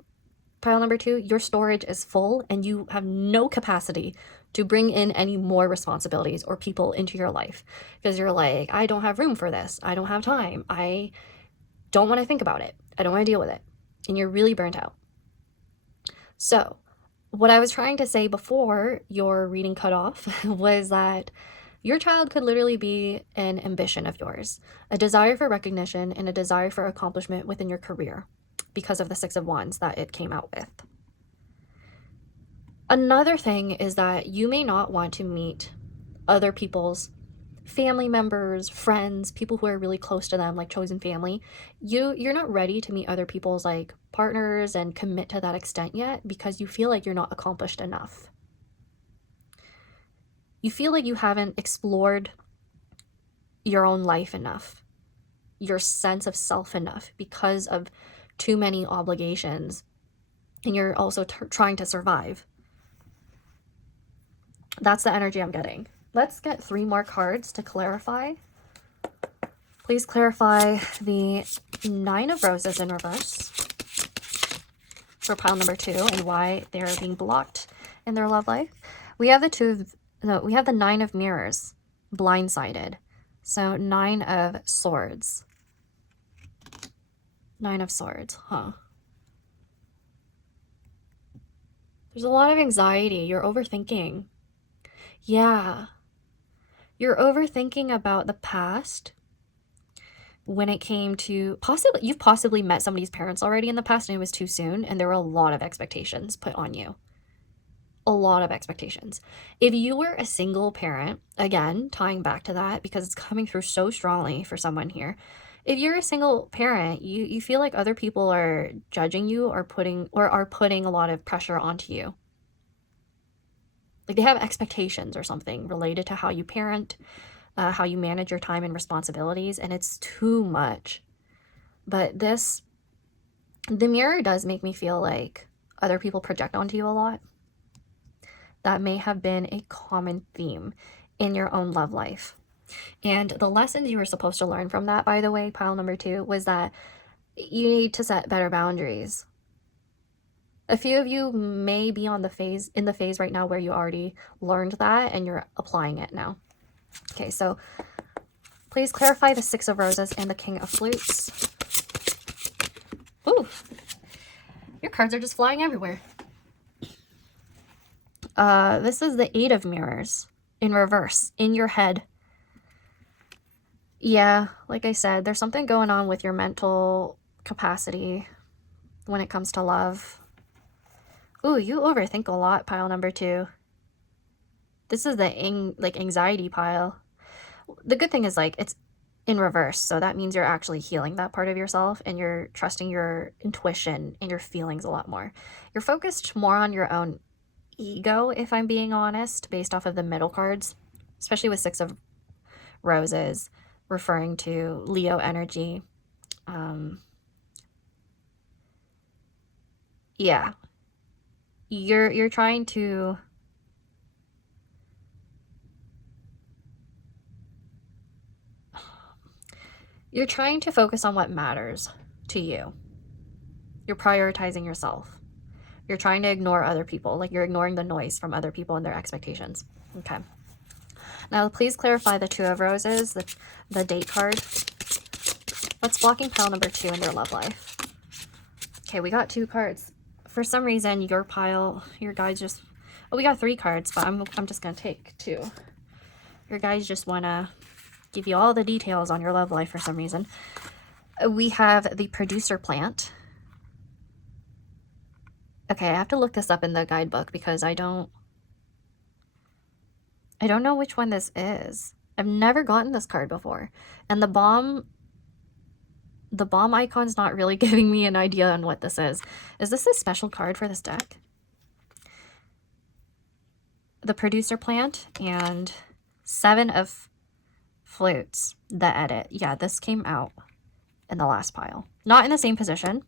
pile number 2, your storage is full and you have no capacity to bring in any more responsibilities or people into your life. Because you're like, I don't have room for this. I don't have time. I don't want to think about it. I don't want to deal with it. And you're really burnt out. So what I was trying to say before your reading cut off was that your child could literally be an ambition of yours, a desire for recognition and a desire for accomplishment within your career because of the 6 of Wands that it came out with. Another thing is that you may not want to meet other people's family members, friends, people who are really close to them, like chosen family. You're not ready to meet other people's like partners and commit to that extent yet because you feel like you're not accomplished enough. You feel like you haven't explored your own life enough, your sense of self enough because of too many obligations, and you're also trying to survive. That's the energy I'm getting. Let's get 3 more cards to clarify. Please clarify the 9 of Roses in reverse for pile number 2 and why they're being blocked in their love life. We have we have the 9 of Mirrors, blindsided. So 9 of Swords. 9 of Swords, huh? There's a lot of anxiety. You're overthinking. Yeah. You're overthinking about the past when it came to you've possibly met somebody's parents already in the past and it was too soon and there were a lot of expectations put on you. A lot of expectations. If you were a single parent, again, tying back to that because it's coming through so strongly for someone here. If you're a single parent, you feel like other people are judging you or are putting a lot of pressure onto you. Like, they have expectations or something related to how you parent, how you manage your time and responsibilities, and it's too much. But the mirror does make me feel like other people project onto you a lot. That may have been a common theme in your own love life. And the lessons you were supposed to learn from that, by the way, pile number 2, was that you need to set better boundaries. A few of you may be in the phase right now where you already learned that and you're applying it now. Okay, so please clarify the 6 of Roses and the King of Flutes. Ooh, your cards are just flying everywhere. This is the 8 of Mirrors in reverse, in your head. Yeah, like I said, there's something going on with your mental capacity when it comes to love. Ooh, you overthink a lot, pile number 2. This is the anxiety pile. The good thing is, like, it's in reverse, so that means you're actually healing that part of yourself and you're trusting your intuition and your feelings a lot more. You're focused more on your own ego, if I'm being honest, based off of the middle cards, especially with 6 of Roses, referring to Leo energy. Yeah, you're trying to focus on what matters to you. You're prioritizing yourself. You're trying to ignore other people, like you're ignoring the noise from other people and their expectations. Okay. Now, please clarify the 2 of Roses, the date card. What's blocking pile number 2 in their love life? Okay, we got 2 cards. For some reason, your guys just... Oh, we got 3 cards, but I'm just going to take 2. Your guys just want to give you all the details on your love life for some reason. We have the producer plant. Okay, I have to look this up in the guidebook because I don't know which one this is. I've never gotten this card before. And the bomb icon's not really giving me an idea on what this is. Is this a special card for this deck? The producer plant and 7 of flutes, the edit. Yeah, this came out in the last pile. Not in the same position,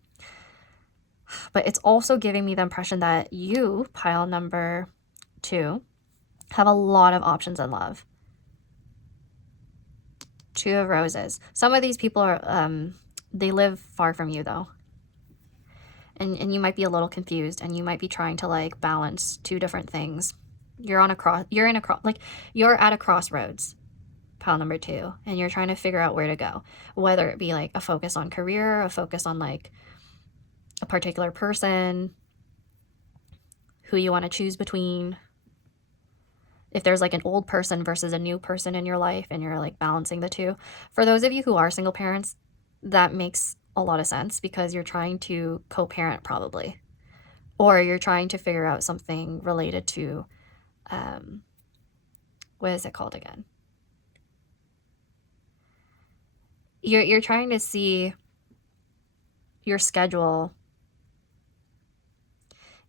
but it's also giving me the impression that you, pile number 2, have a lot of options in love. 2 of Roses. Some of these people are, they live far from you though. And you might be a little confused and you might be trying to like balance 2 different things. You're at a crossroads, pile number 2, and you're trying to figure out where to go. Whether it be like a focus on career, a focus on like a particular person, who you want to choose between. If there's like an old person versus a new person in your life and you're like balancing the 2. For those of you who are single parents, that makes a lot of sense because you're trying to co-parent probably. Or you're trying to figure out something related to, what is it called again? You're trying to see your schedule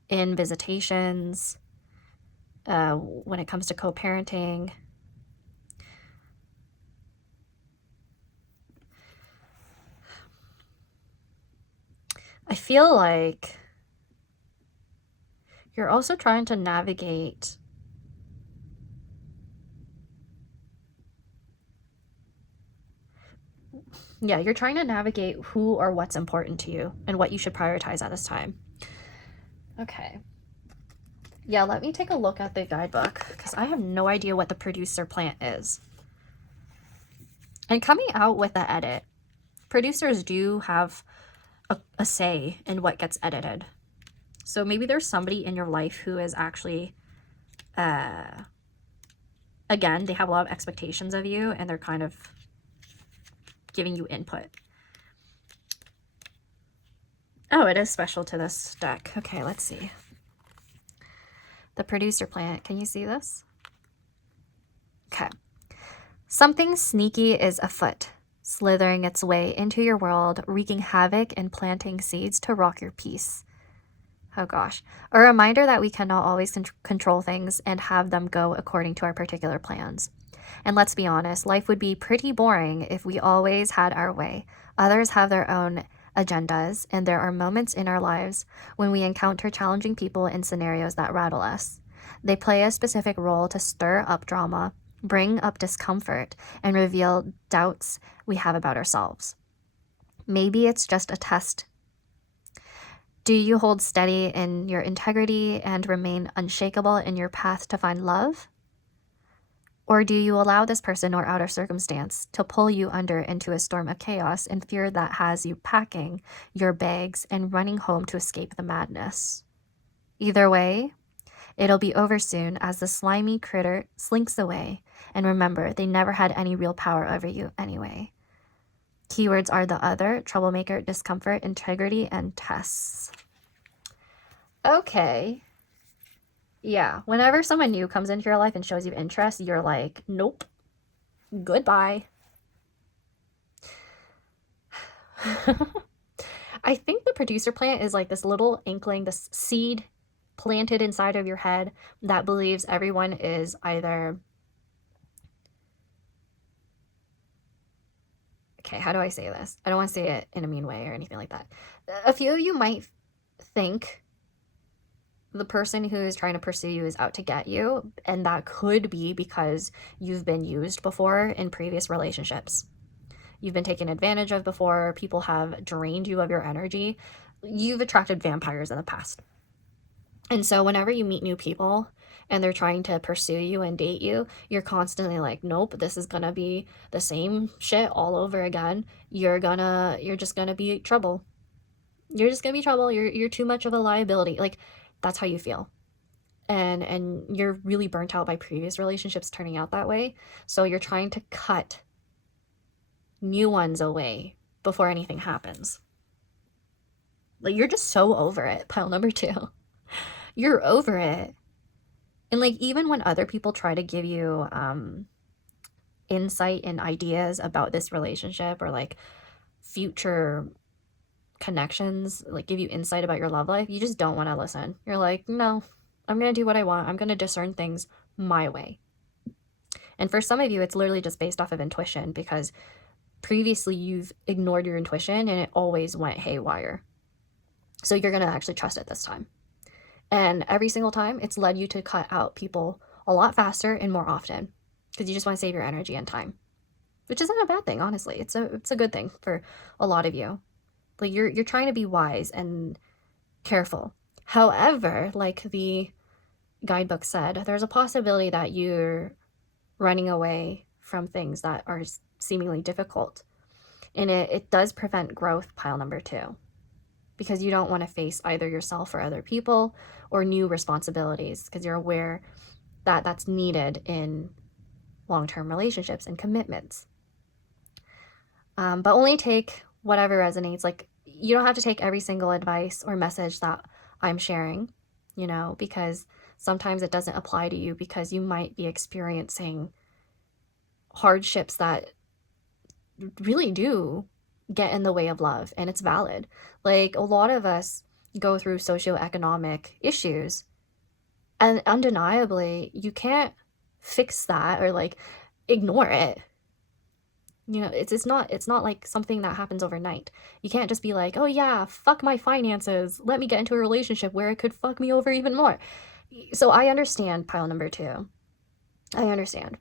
in visitations, when it comes to co-parenting. I feel like you're also trying to navigate you're trying to navigate who or what's important to you and what you should prioritize at this time. Okay. Yeah, let me take a look at the guidebook because I have no idea what the producer plant is. And coming out with the edit, producers do have a say in what gets edited. So maybe there's somebody in your life who is actually, again, they have a lot of expectations of you and they're kind of giving you input. Oh, it is special to this deck. Okay, let's see. The producer plant. Can you see this? Okay. Something sneaky is afoot, slithering its way into your world, wreaking havoc and planting seeds to rock your peace. Oh gosh. A reminder that we cannot always control things and have them go according to our particular plans. And let's be honest, life would be pretty boring if we always had our way. Others have their own agendas, and there are moments in our lives when we encounter challenging people and scenarios that rattle us. They play a specific role to stir up drama, bring up discomfort, and reveal doubts we have about ourselves. Maybe it's just a test. Do you hold steady in your integrity and remain unshakable in your path to find love? Or do you allow this person or outer circumstance to pull you under into a storm of chaos and fear that has you packing your bags and running home to escape the madness? Either way, It'll be over soon as the slimy critter slinks away. And remember, they never had any real power over you anyway. Keywords are the other, troublemaker, discomfort, integrity, and tests. Okay. Yeah, whenever someone new comes into your life and shows you interest, you're like, nope, goodbye. I think the producer plant is like this little inkling, this seed planted inside of your head that believes everyone is either... Okay, how do I say this? I don't want to say it in a mean way or anything like that. A few of you might think the person who is trying to pursue you is out to get you, and that could be because you've been used before in previous relationships. You've been taken advantage of before. People have drained you of your energy. You've attracted vampires in the past. And so whenever you meet new people and they're trying to pursue you and date you, you're constantly like, nope, this is gonna be the same shit all over again. You're just gonna be trouble. You're just gonna be trouble. You're too much of a liability. Like, that's how you feel. And you're really burnt out by previous relationships turning out that way. So you're trying to cut new ones away before anything happens. Like, you're just so over it, pile number 2. You're over it. And like, even when other people try to give you insight and ideas about this relationship or like future connections, like give you insight about your love life, you just don't want to listen. You're like, no, I'm gonna do what I want. I'm gonna discern things my way. And for some of you, it's literally just based off of intuition, because previously you've ignored your intuition and it always went haywire. So you're gonna actually trust it this time. And every single time, it's led you to cut out people a lot faster and more often, because you just want to save your energy and time, which isn't a bad thing, honestly. It's a good thing for a lot of you. Like, you're trying to be wise and careful. However, like the guidebook said, there's a possibility that you're running away from things that are seemingly difficult. And it does prevent growth, pile number 2. Because you don't want to face either yourself or other people or new responsibilities, because you're aware that that's needed in long-term relationships and commitments. But only take whatever resonates. Like, you don't have to take every single advice or message that I'm sharing, you know, because sometimes it doesn't apply to you, because you might be experiencing hardships that really do get in the way of love, and it's valid. Like, a lot of us go through socioeconomic issues, and undeniably you can't fix that or like ignore it. You know, it's not like something that happens overnight. You can't just be like, oh yeah, fuck my finances, let me get into a relationship where it could fuck me over even more. So I understand, pile number 2. I understand.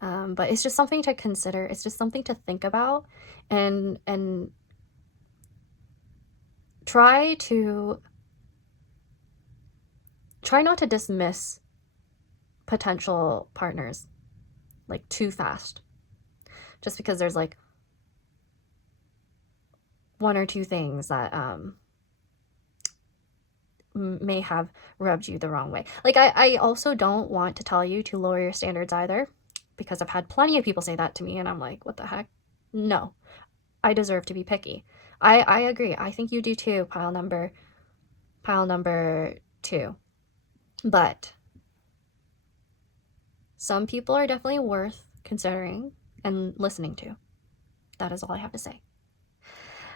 But it's just something to consider. It's just something to think about, and try not to dismiss potential partners like too fast, just because there's like 1 or 2 things that may have rubbed you the wrong way. Like, I also don't want to tell you to lower your standards either, because I've had plenty of people say that to me, and I'm like, what the heck? No, I deserve to be picky. I agree. I think you do too, pile number 2. But some people are definitely worth considering and listening to. That is all I have to say.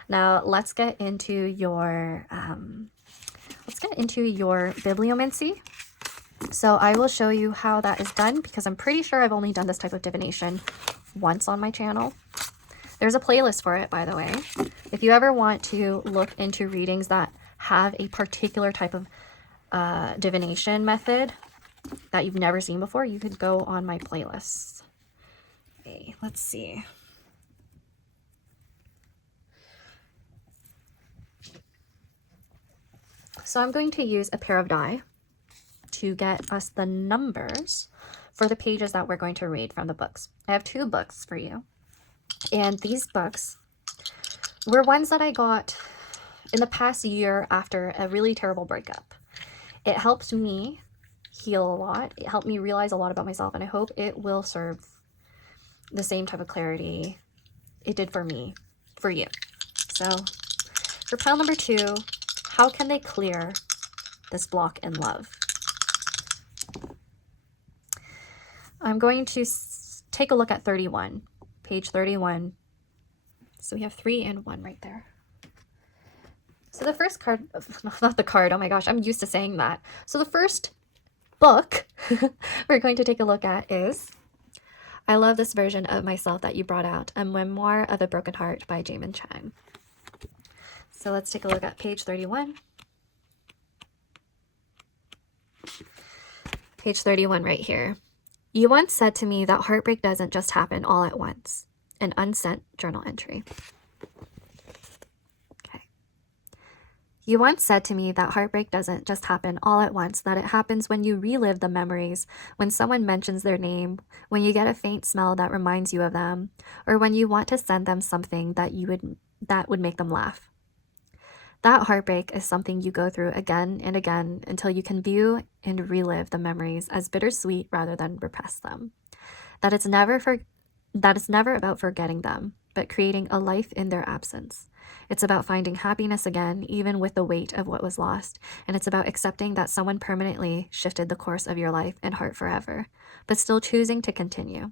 Now let's get into your bibliomancy. So I will show you how that is done, because I'm pretty sure I've only done this type of divination once on my channel. There's a playlist for it, by the way. If you ever want to look into readings that have a particular type of divination method that you've never seen before, you could go on my playlist. Okay, let's see. So I'm going to use a pair of die to get us the numbers for the pages that we're going to read from the books. I have 2 books for you. And these books were ones that I got in the past year after a really terrible breakup. It helped me heal a lot. It helped me realize a lot about myself, and I hope it will serve the same type of clarity it did for me, for you. So for pile number 2, how can they clear this block in love? I'm going to take a look at 31, page 31. So we have 3 and 1 right there. So the first card, not the card, oh my gosh, I'm used to saying that. So the first book we're going to take a look at is, I love this version of myself that you brought out, A Memoir of a Broken Heart by Jamin Chang. So let's take a look at page 31. Page 31 right here. You once said to me that heartbreak doesn't just happen all at once. An unsent journal entry. Okay. You once said to me that heartbreak doesn't just happen all at once, that it happens when you relive the memories, when someone mentions their name, when you get a faint smell that reminds you of them, or when you want to send them something that would make them laugh. That heartbreak is something you go through again and again until you can view and relive the memories as bittersweet rather than repress them. That it's never about forgetting them, but creating a life in their absence. It's about finding happiness again, even with the weight of what was lost. And it's about accepting that someone permanently shifted the course of your life and heart forever, but still choosing to continue.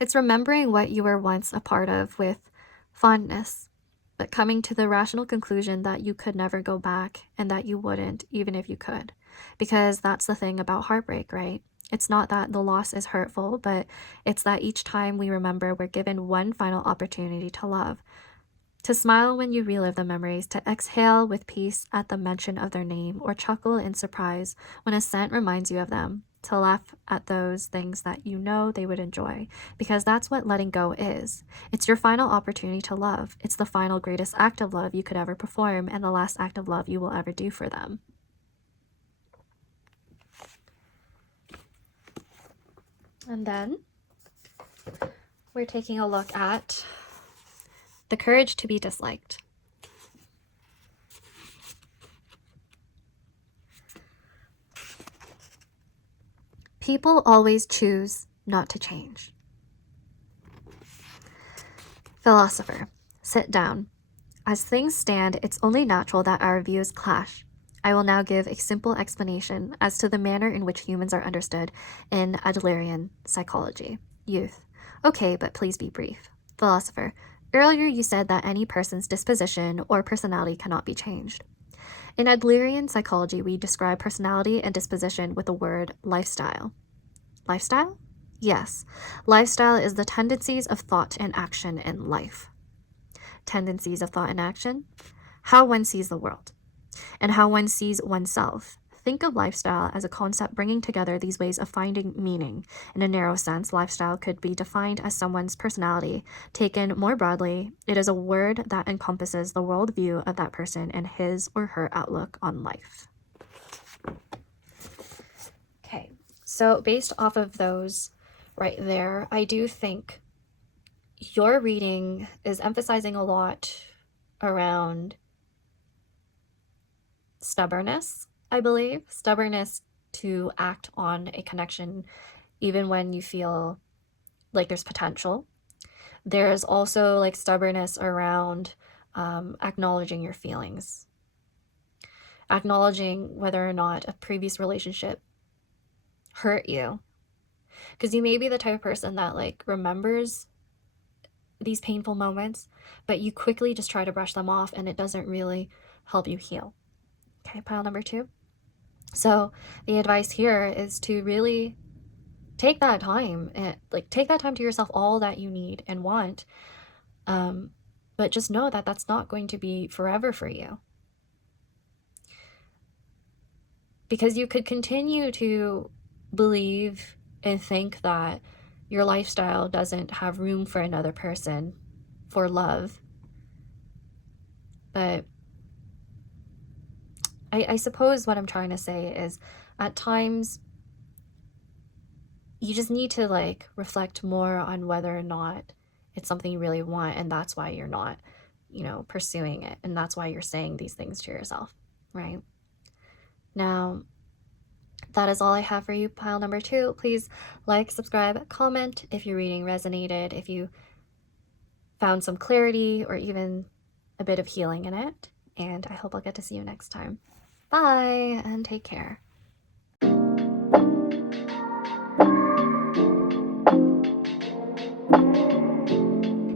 It's remembering what you were once a part of with fondness, but coming to the rational conclusion that you could never go back and that you wouldn't, even if you could. Because that's the thing about heartbreak, right? It's not that the loss is hurtful, but it's that each time we remember, we're given one final opportunity to love. To smile when you relive the memories, to exhale with peace at the mention of their name, or chuckle in surprise when a scent reminds you of them. To laugh at those things that you know they would enjoy, because that's what letting go is. It's your final opportunity to love. It's the final greatest act of love you could ever perform, and the last act of love you will ever do for them. And then we're taking a look at the courage to be disliked. People always choose not to change. Philosopher, sit down. As things stand, it's only natural that our views clash. I will now give a simple explanation as to the manner in which humans are understood in Adlerian psychology. Youth. Okay, but please be brief. Philosopher, earlier you said that any person's disposition or personality cannot be changed. In Adlerian psychology, we describe personality and disposition with the word lifestyle. Lifestyle? Yes. Lifestyle is the tendencies of thought and action in life. Tendencies of thought and action? How one sees the world, and how one sees oneself. Think of lifestyle as a concept bringing together these ways of finding meaning. In a narrow sense, lifestyle could be defined as someone's personality. Taken more broadly, it is a word that encompasses the worldview of that person and his or her outlook on life. Okay, so based off of those right there, I do think your reading is emphasizing a lot around stubbornness, I believe. Stubbornness to act on a connection even when you feel like there's potential. There's also like stubbornness around acknowledging your feelings. Acknowledging whether or not a previous relationship hurt you. Because you may be the type of person that like remembers these painful moments, but you quickly just try to brush them off and it doesn't really help you heal. Okay, pile number 2. So the advice here is to really take that time and take that time to yourself, all that you need and want. But just know that that's not going to be forever for you. Because you could continue to believe and think that your lifestyle doesn't have room for another person for love. But I suppose what I'm trying to say is at times you just need to like reflect more on whether or not it's something you really want, and that's why you're not, pursuing it, and that's why you're saying these things to yourself, right? Now, That is all I have for you, pile number 2. Please like, subscribe, comment if your reading resonated, if you found some clarity or even a bit of healing in it. And I hope I'll get to see you next time. Bye, and take care.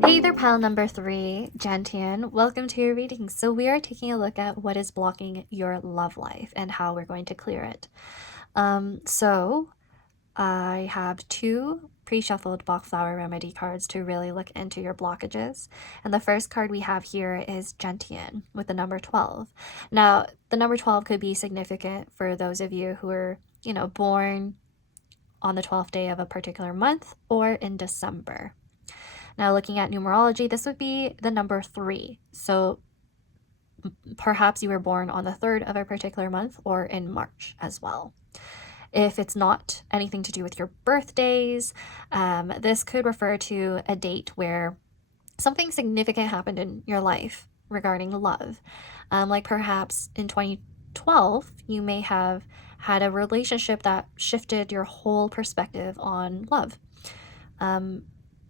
Hey there, pile number 3, Gentian. Welcome to your reading. So we are taking a look at what is blocking your love life and how we're going to clear it. So I have 2 pre-shuffled Bach Flower Remedy cards to really look into your blockages. And the first card we have here is Gentian with the number 12. Now, the number 12 could be significant for those of you who are, born on the 12th day of a particular month or in December. Now, looking at numerology, this would be the number 3. So perhaps you were born on the 3rd of a particular month or in March as well. If it's not anything to do with your birthdays, this could refer to a date where something significant happened in your life regarding love. Like perhaps in 2012, you may have had a relationship that shifted your whole perspective on love.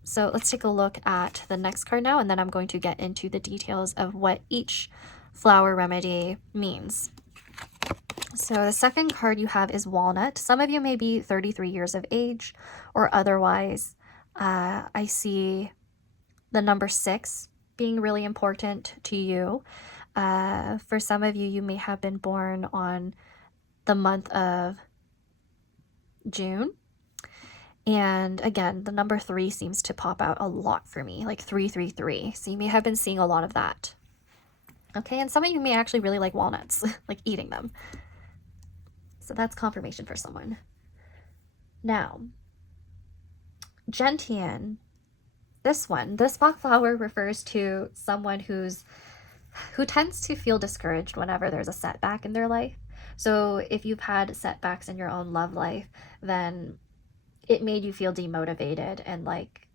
So let's take a look at the next card now, and then I'm going to get into the details of what each flower remedy means. So the second card you have is Walnut. Some of you may be 33 years of age or otherwise. I see the number 6 being really important to you. For some of you, you may have been born on the month of June. And again, the number 3 seems to pop out a lot for me, like 333. So you may have been seeing a lot of that. Okay, and some of you may actually really like walnuts, like eating them. So that's confirmation for someone. Now, Gentian, this Bach flower refers to someone who tends to feel discouraged whenever there's a setback in their life. So if you've had setbacks in your own love life, then it made you feel demotivated and like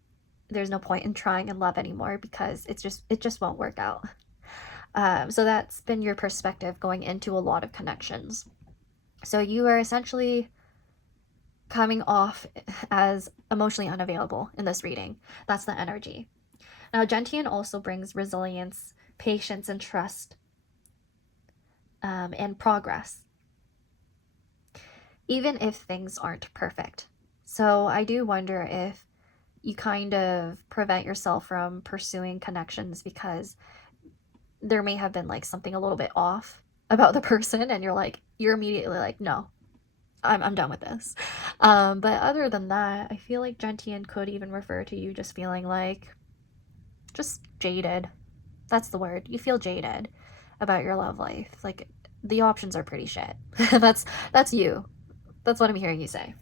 there's no point in trying in love anymore because it just won't work out. So that's been your perspective going into a lot of connections. So you are essentially coming off as emotionally unavailable in this reading. That's the energy. Now, Gentian also brings resilience, patience, and trust, and progress, even if things aren't perfect. So I do wonder if you kind of prevent yourself from pursuing connections because there may have been like something a little bit off about the person and you're immediately like, no, I'm done with this. But other than that, I feel like Gentian could even refer to you just feeling like just jaded. That's the word. You feel jaded about your love life. Like the options are pretty shit. That's you. That's what I'm hearing you say.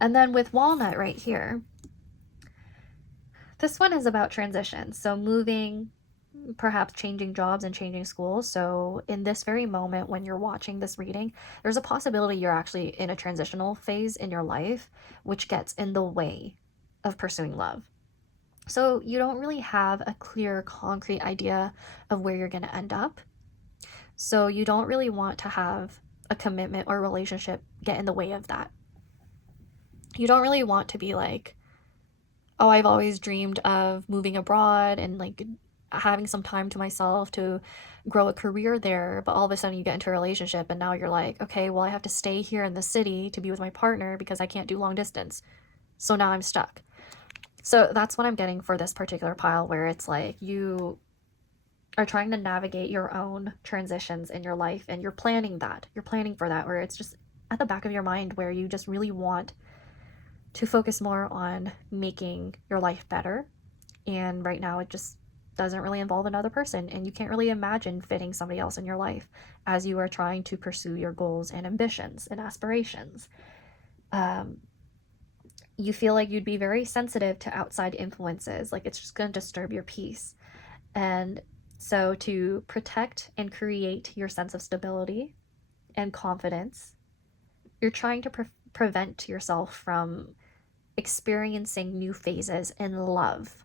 And then with Walnut right here, this one is about transition. So moving, perhaps changing jobs and changing schools. So in this very moment when you're watching this reading, there's a possibility you're actually in a transitional phase in your life, which gets in the way of pursuing love. So you don't really have a clear, concrete idea of where you're going to end up. So you don't really want to have a commitment or relationship get in the way of that. You don't really want to be like, oh, I've always dreamed of moving abroad and like having some time to myself to grow a career there, but all of a sudden you get into a relationship and now you're like, okay, well, I have to stay here in the city to be with my partner because I can't do long distance. So now I'm stuck. So that's what I'm getting for this particular pile, where it's like you are trying to navigate your own transitions in your life and you're planning for that, where it's just at the back of your mind where you just really want to focus more on making your life better. And right now it just doesn't really involve another person, and you can't really imagine fitting somebody else in your life as you are trying to pursue your goals and ambitions and aspirations. You feel like you'd be very sensitive to outside influences, like it's just going to disturb your peace. And so to protect and create your sense of stability and confidence, you're trying to prevent yourself from experiencing new phases in love.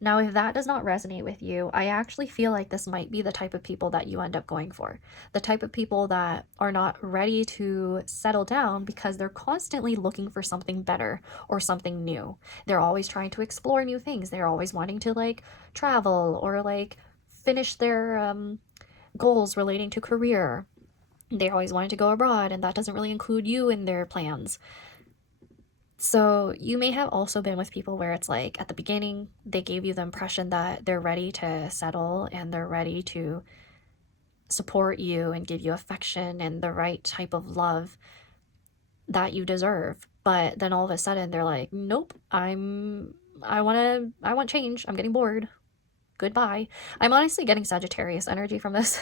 Now, if that does not resonate with you, I actually feel like this might be the type of people that you end up going for. The type of people that are not ready to settle down because they're constantly looking for something better or something new. They're always trying to explore new things. They're always wanting to like travel or like finish their goals relating to career. They always wanted to go abroad, and that doesn't really include you in their plans. So you may have also been with people where it's like at the beginning, they gave you the impression that they're ready to settle and they're ready to support you and give you affection and the right type of love that you deserve. But then all of a sudden they're like, nope, I want change. I'm getting bored. Goodbye. I'm honestly getting Sagittarius energy from this.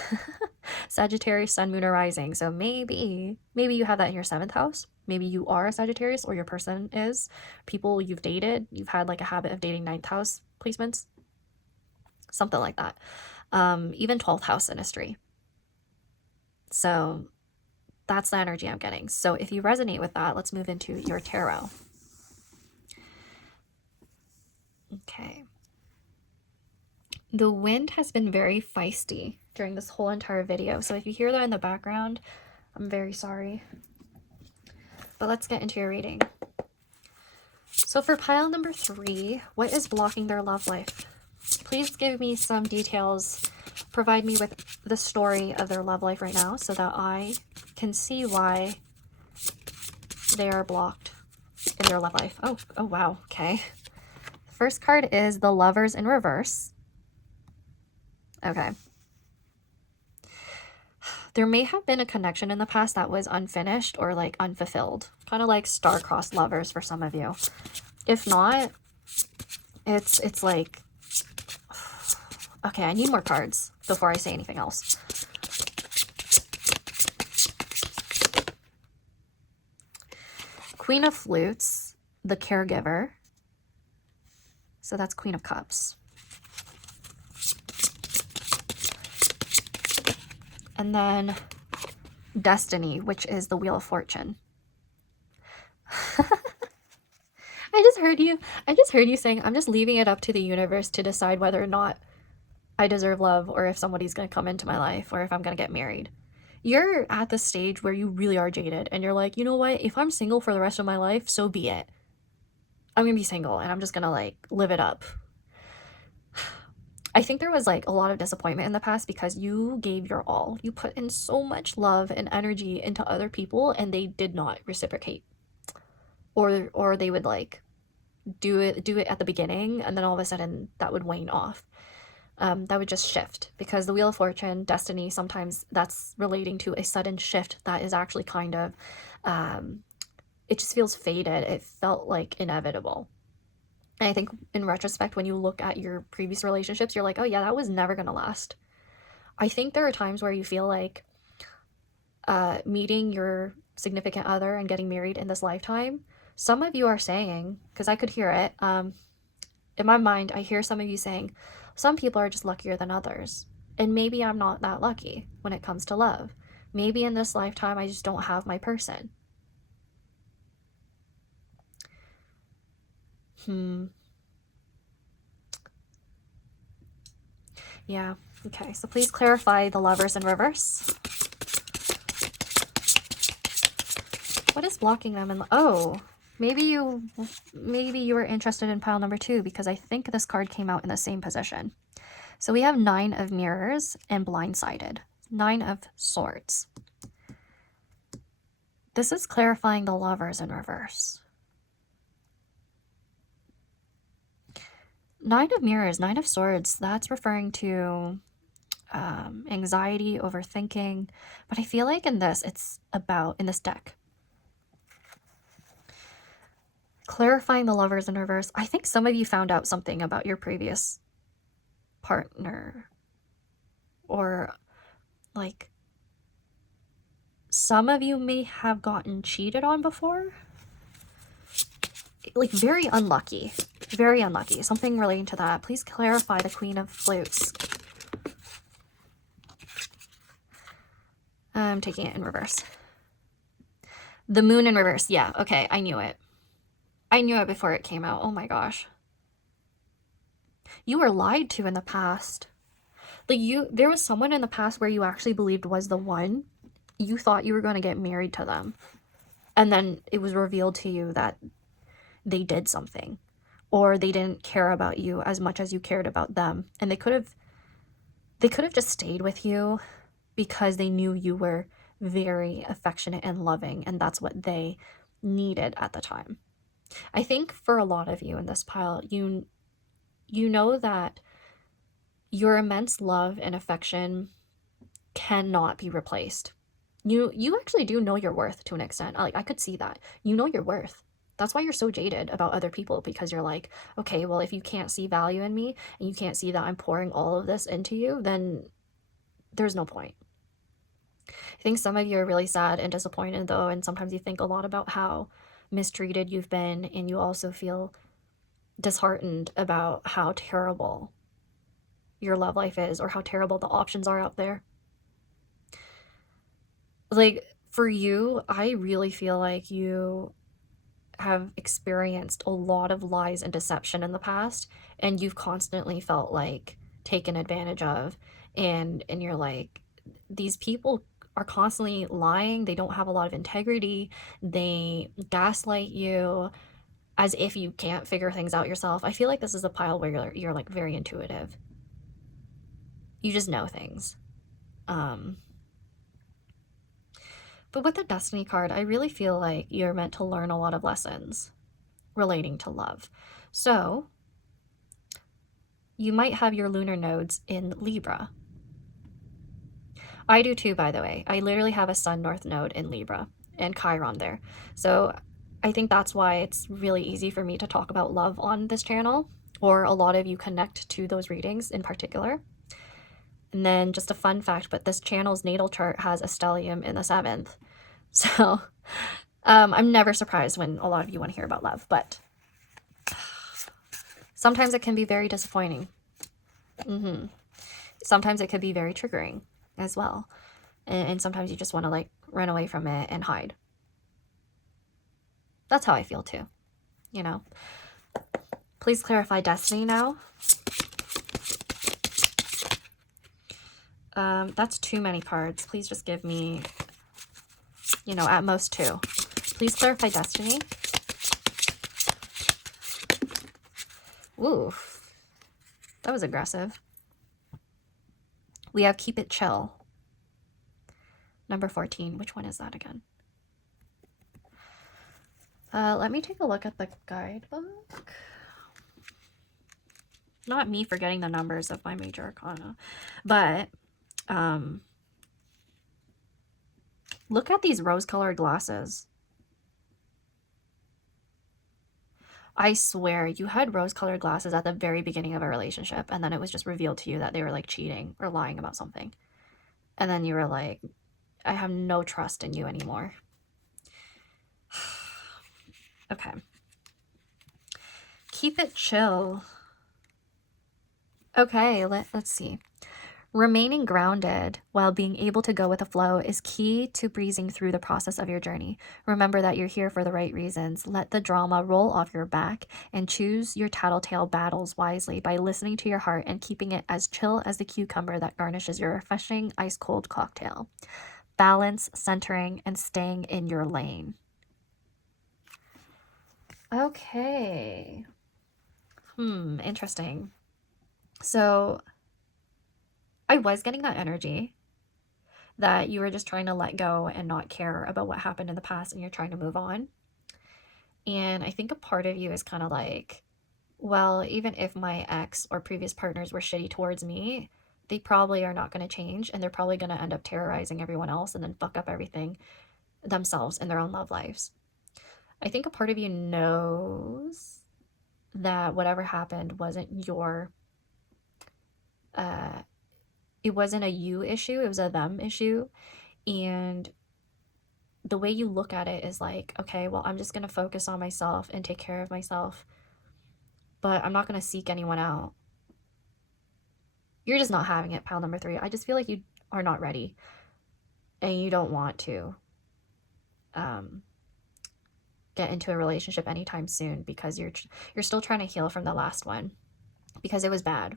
Sagittarius, Sun, Moon, or Rising. So maybe you have that in your 7th house. Maybe you are a Sagittarius, or your person is. People you've dated, you've had like a habit of dating 9th house placements. Something like that. Even 12th house synastry. So that's the energy I'm getting. So if you resonate with that, let's move into your tarot. Okay. The wind has been very feisty during this whole entire video. So if you hear that in the background, I'm very sorry. But let's get into your reading. So for pile number 3, what is blocking their love life? Please give me some details. Provide me with the story of their love life right now so that I can see why they are blocked in their love life. Oh wow. Okay. First card is the Lovers in reverse. Okay. There may have been a connection in the past that was unfinished or like unfulfilled. Kind of like star-crossed lovers for some of you. If not, it's like... Okay, I need more cards before I say anything else. Queen of Flutes, the caregiver. So that's Queen of Cups. And then Destiny, which is the Wheel of Fortune. I just heard you saying, I'm just leaving it up to the universe to decide whether or not I deserve love, or if somebody's going to come into my life, or if I'm going to get married. You're at the stage where you really are jaded, and you're like, you know what? If I'm single for the rest of my life, so be it. I'm going to be single, and I'm just going to like live it up. I think there was like a lot of disappointment in the past because you gave your all. You put in so much love and energy into other people, and they did not reciprocate. Or they would like do it at the beginning, and then all of a sudden that would wane off. That would just shift, because the Wheel of Fortune, Destiny, sometimes that's relating to a sudden shift that is actually kind of, it just feels fated. It felt like inevitable. And I think in retrospect, when you look at your previous relationships, you're like, oh yeah, that was never going to last. I think there are times where you feel like meeting your significant other and getting married in this lifetime, some of you are saying, because I could hear it, in my mind, I hear some of you saying, some people are just luckier than others. And maybe I'm not that lucky when it comes to love. Maybe in this lifetime, I just don't have my person. Yeah, okay. So please clarify the Lovers in reverse. What is blocking them? And oh, maybe you were interested in pile number 2, because I think this card came out in the same position. So we have 9 of Mirrors and Blindsided. 9 of Swords. This is clarifying the Lovers in reverse. 9 of Mirrors, 9 of Swords, that's referring to anxiety, overthinking. But I feel like in this, it's about, in this deck, clarifying the Lovers in reverse. I think some of you found out something about your previous partner. Or like, some of you may have gotten cheated on before. Like, very unlucky. Very unlucky. Something relating to that. Please clarify the Queen of Flutes. I'm taking it in reverse. The Moon in reverse. Yeah, okay, I knew it. I knew it before it came out. Oh my gosh. You were lied to in the past. Like, there was someone in the past where you actually believed was the one. You thought you were going to get married to them. And then it was revealed to you that they did something. Or they didn't care about you as much as you cared about them. And they could have just stayed with you because they knew you were very affectionate and loving. And that's what they needed at the time. I think for a lot of you in this pile, you know that your immense love and affection cannot be replaced. You actually do know your worth to an extent. Like, I could see that. You know your worth. That's why you're so jaded about other people, because you're like, okay, well, if you can't see value in me and you can't see that I'm pouring all of this into you, then there's no point. I think some of you are really sad and disappointed, though, and sometimes you think a lot about how mistreated you've been, and you also feel disheartened about how terrible your love life is, or how terrible the options are out there. Like, for you, I really feel like you have experienced a lot of lies and deception in the past, and you've constantly felt like taken advantage of, and you're like, these people are constantly lying, they don't have a lot of integrity, they gaslight you as if you can't figure things out yourself. I feel like this is a pile where you're like very intuitive. You just know things. But with the Destiny card, I really feel like you're meant to learn a lot of lessons relating to love. So you might have your lunar nodes in Libra. I do too, by the way. I literally have a Sun North node in Libra and Chiron there. So I think that's why it's really easy for me to talk about love on this channel, or a lot of you connect to those readings in particular. And then just a fun fact, but this channel's natal chart has a stellium in the 7th. So I'm never surprised when a lot of you want to hear about love, but sometimes it can be very disappointing. Sometimes it could be very triggering as well. And sometimes you just want to like run away from it and hide. That's how I feel too, you know. Please clarify Destiny now. That's too many cards. Please just give me, you know, at most 2. Please clarify Destiny. Ooh, that was aggressive. We have Keep It Chill. Number 14. Which one is that again? Let me take a look at the guidebook. Not me forgetting the numbers of my major arcana, but look at these rose-colored glasses. I swear you had rose-colored glasses at the very beginning of a relationship, and then it was just revealed to you that they were like cheating or lying about something. And then you were like, I have no trust in you anymore. Okay. Keep it chill. Okay, let's see. Remaining grounded while being able to go with the flow is key to breezing through the process of your journey. Remember that you're here for the right reasons. Let the drama roll off your back and choose your tattletale battles wisely by listening to your heart and keeping it as chill as the cucumber that garnishes your refreshing ice-cold cocktail. Balance, centering, and staying in your lane. Okay. Interesting. So I was getting that energy that you were just trying to let go and not care about what happened in the past, and you're trying to move on. And I think a part of you is kind of like, well, even if my ex or previous partners were shitty towards me, they probably are not going to change, and they're probably going to end up terrorizing everyone else and then fuck up everything themselves in their own love lives. I think a part of you knows that whatever happened wasn't your it wasn't a you issue, it was a them issue. And the way you look at it is like, okay, well, I'm just going to focus on myself and take care of myself, but I'm not going to seek anyone out. You're just not having it, pile number 3. I just feel like you are not ready, and you don't want to get into a relationship anytime soon because you're still trying to heal from the last one. because it was bad.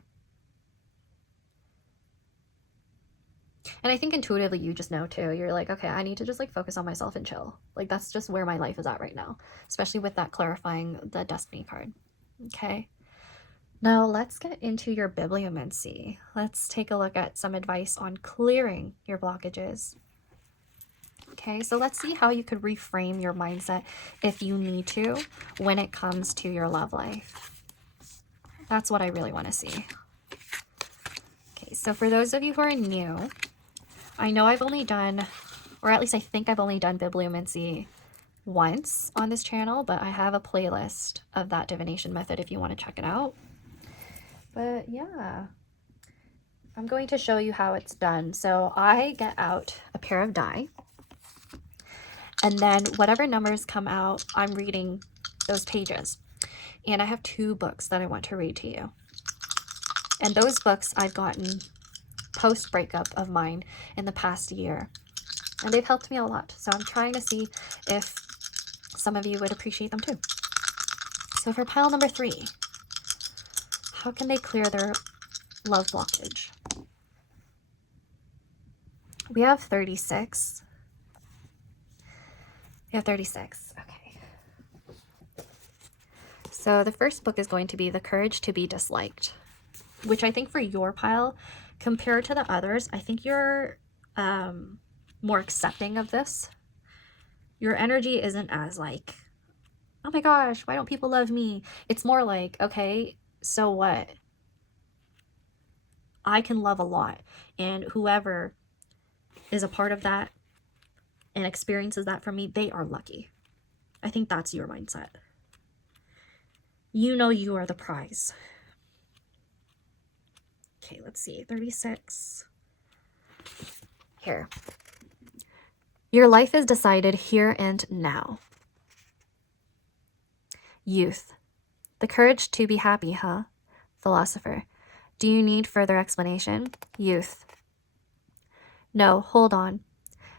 And I think intuitively you just know too. You're like, okay, I need to just like focus on myself and chill. Like that's just where my life is at right now, especially with that clarifying the destiny card. Okay. Now let's get into your bibliomancy. Let's take a look at some advice on clearing your blockages. Okay, so let's see how you could reframe your mindset if you need to when it comes to your love life. That's what I really want to see. Okay, so for those of you who are new, I know I've only done, or at least I think I've only done bibliomancy once on this channel, but I have a playlist of that divination method if you want to check it out. But yeah, I'm going to show you how it's done. So I get out a pair of die, and then whatever numbers come out, I'm reading those pages. And I have 2 books that I want to read to you. And those books I've gotten post-breakup of mine in the past year. And they've helped me a lot. So I'm trying to see if some of you would appreciate them too. So for pile number 3, how can they clear their love blockage? We have 36. We have 36. Okay. So the first book is going to be The Courage to be Disliked, which I think for your pile, compared to the others, I think you're more accepting of this. Your energy isn't as like, oh my gosh, why don't people love me? It's more like, okay, so what? I can love a lot, and whoever is a part of that and experiences that from me, they are lucky. I think that's your mindset. You know you are the prize. Okay, let's see, 36. Here. Your life is decided here and now. Youth. The courage to be happy, huh? Philosopher. Do you need further explanation? Youth. No, hold on.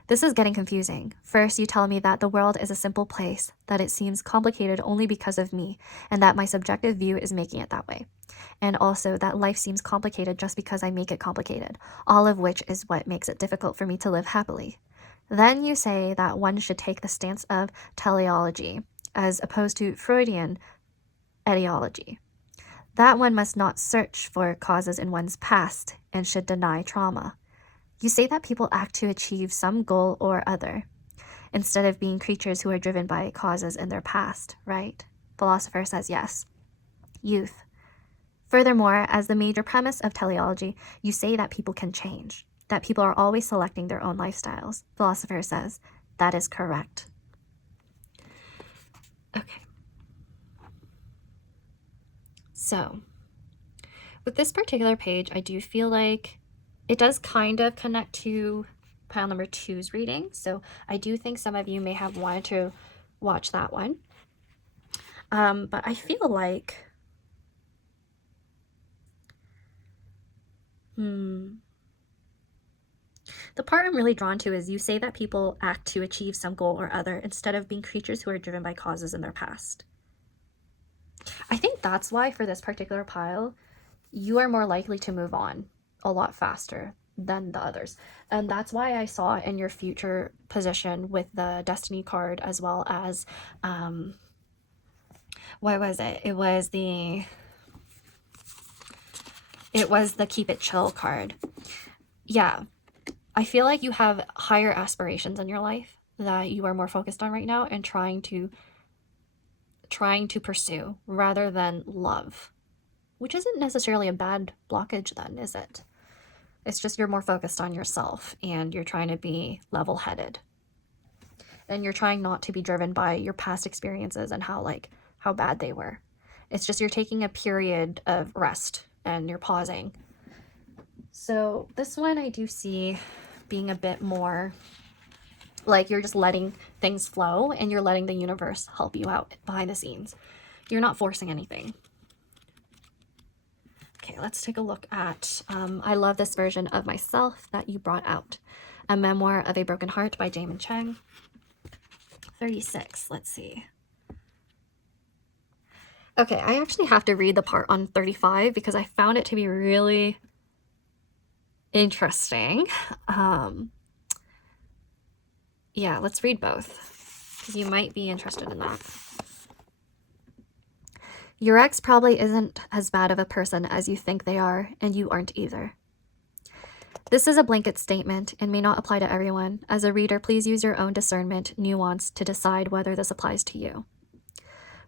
This is getting confusing. First, you tell me that the world is a simple place, that it seems complicated only because of me, and that my subjective view is making it that way. And also that life seems complicated just because I make it complicated, all of which is what makes it difficult for me to live happily. Then you say that one should take the stance of teleology, as opposed to Freudian etiology. That one must not search for causes in one's past and should deny trauma. You say that people act to achieve some goal or other, instead of being creatures who are driven by causes in their past, right? Philosopher says yes. Youth. Furthermore, as the major premise of teleology, you say that people can change, that people are always selecting their own lifestyles. Philosopher says that is correct. Okay. So, with this particular page, I do feel like it does kind of connect to pile number 2's reading. So I do think some of you may have wanted to watch that one. But I feel like, the part I'm really drawn to is you say that people act to achieve some goal or other instead of being creatures who are driven by causes in their past. I think that's why for this particular pile, you are more likely to move on a lot faster than the others. And that's why I saw in your future position with the destiny card, as well as what was it? It was the keep it chill card. Yeah, I feel like you have higher aspirations in your life that you are more focused on right now and trying to pursue rather than love, which isn't necessarily a bad blockage then, is it? It's just you're more focused on yourself and you're trying to be level-headed. And you're trying not to be driven by your past experiences and how bad they were. It's just you're taking a period of rest and you're pausing. So this one I do see being a bit more like you're just letting things flow and you're letting the universe help you out behind the scenes. You're not forcing anything. Okay, let's take a look at, I love this version of myself that you brought out. A Memoir of a Broken Heart by Jamin Cheng. 36, let's see. Okay, I actually have to read the part on 35 because I found it to be really interesting. Yeah, let's read both because you might be interested in that. Your ex probably isn't as bad of a person as you think they are, and you aren't either. This is a blanket statement and may not apply to everyone. As a reader, please use your own discernment, nuance to decide whether this applies to you.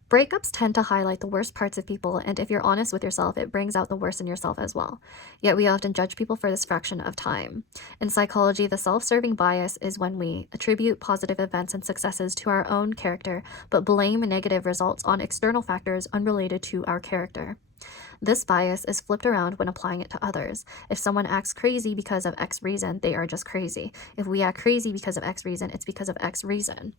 Breakups tend to highlight the worst parts of people, and if you're honest with yourself, it brings out the worst in yourself as well. Yet we often judge people for this fraction of time. In psychology, the self-serving bias is when we attribute positive events and successes to our own character, but blame negative results on external factors unrelated to our character. This bias is flipped around when applying it to others. If someone acts crazy because of X reason, they are just crazy. If we act crazy because of X reason, it's because of X reason.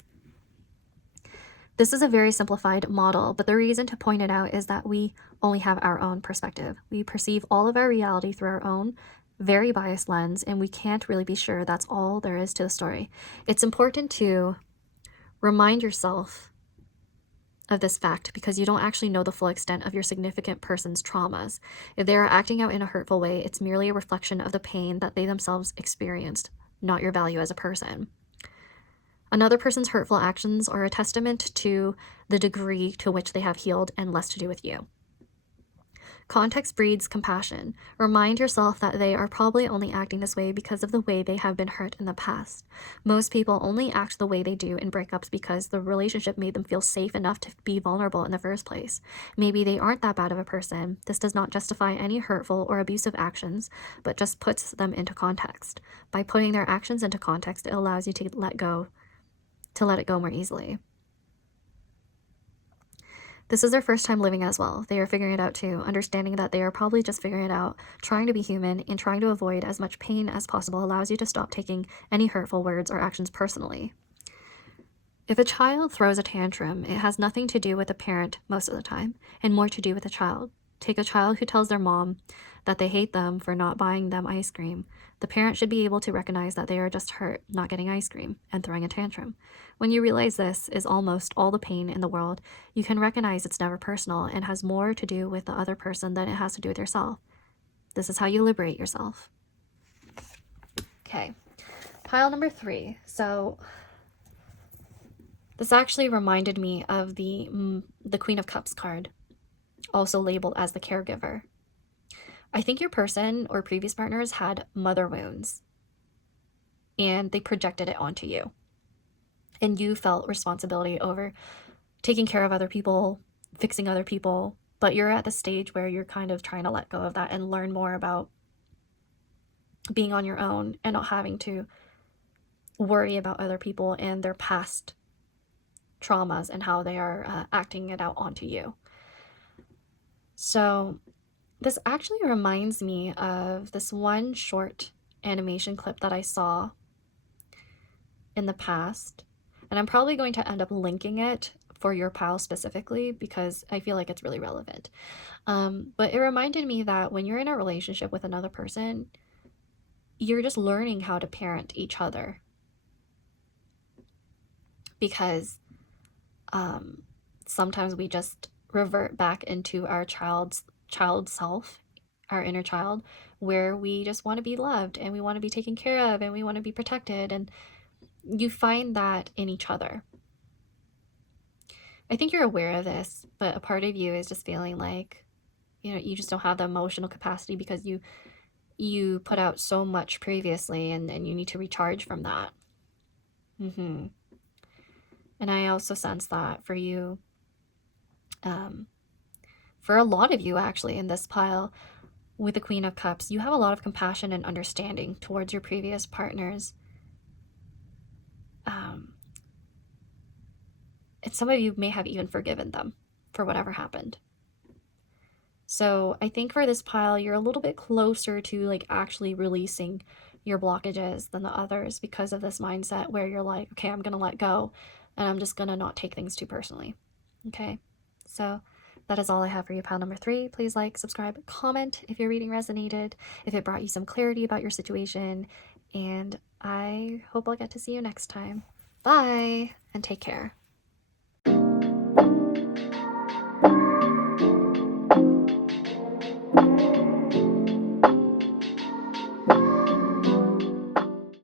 This is a very simplified model, but the reason to point it out is that we only have our own perspective. We perceive all of our reality through our own very biased lens, and we can't really be sure that's all there is to the story. It's important to remind yourself of this fact because you don't actually know the full extent of your significant person's traumas. If they are acting out in a hurtful way, it's merely a reflection of the pain that they themselves experienced, not your value as a person. Another person's hurtful actions are a testament to the degree to which they have healed and less to do with you. Context breeds compassion. Remind yourself that they are probably only acting this way because of the way they have been hurt in the past. Most people only act the way they do in breakups because the relationship made them feel safe enough to be vulnerable in the first place. Maybe they aren't that bad of a person. This does not justify any hurtful or abusive actions, but just puts them into context. By putting their actions into context, it allows you to let it go more easily. This is their first time living as well. They are figuring it out too, understanding that they are probably just figuring it out. Trying to be human and trying to avoid as much pain as possible allows you to stop taking any hurtful words or actions personally. If a child throws a tantrum, it has nothing to do with the parent most of the time, and more to do with the child. Take a child who tells their mom that they hate them for not buying them ice cream. The parent should be able to recognize that they are just hurt not getting ice cream and throwing a tantrum. When you realize this is almost all the pain in the world, you can recognize it's never personal and has more to do with the other person than it has to do with yourself. This is how you liberate yourself. Okay, pile number 3. So this actually reminded me of the Queen of Cups card, also labeled as the caregiver. I think your person or previous partners had mother wounds and they projected it onto you. And you felt responsibility over taking care of other people, fixing other people, but you're at the stage where you're kind of trying to let go of that and learn more about being on your own and not having to worry about other people and their past traumas and how they are acting it out onto you. So this actually reminds me of this one short animation clip that I saw in the past, and I'm probably going to end up linking it for your pile specifically because I feel like it's really relevant. But it reminded me that when you're in a relationship with another person, you're just learning how to parent each other, because sometimes we just revert back into our child self, our inner child, where we just want to be loved and we want to be taken care of and we want to be protected, and you find that in each other. I think you're aware of this, but a part of you is just feeling like, you just don't have the emotional capacity because you put out so much previously, and you need to recharge from that. And I also sense that for you, for a lot of you actually in this pile with the Queen of Cups, you have a lot of compassion and understanding towards your previous partners. And some of you may have even forgiven them for whatever happened. So I think for this pile, you're a little bit closer to like actually releasing your blockages than the others because of this mindset where you're like, okay, I'm going to let go and I'm just going to not take things too personally. Okay, so that is all I have for you, pile number 3. Please like, subscribe, comment if your reading resonated, if it brought you some clarity about your situation, and I hope I'll get to see you next time. Bye, and take care.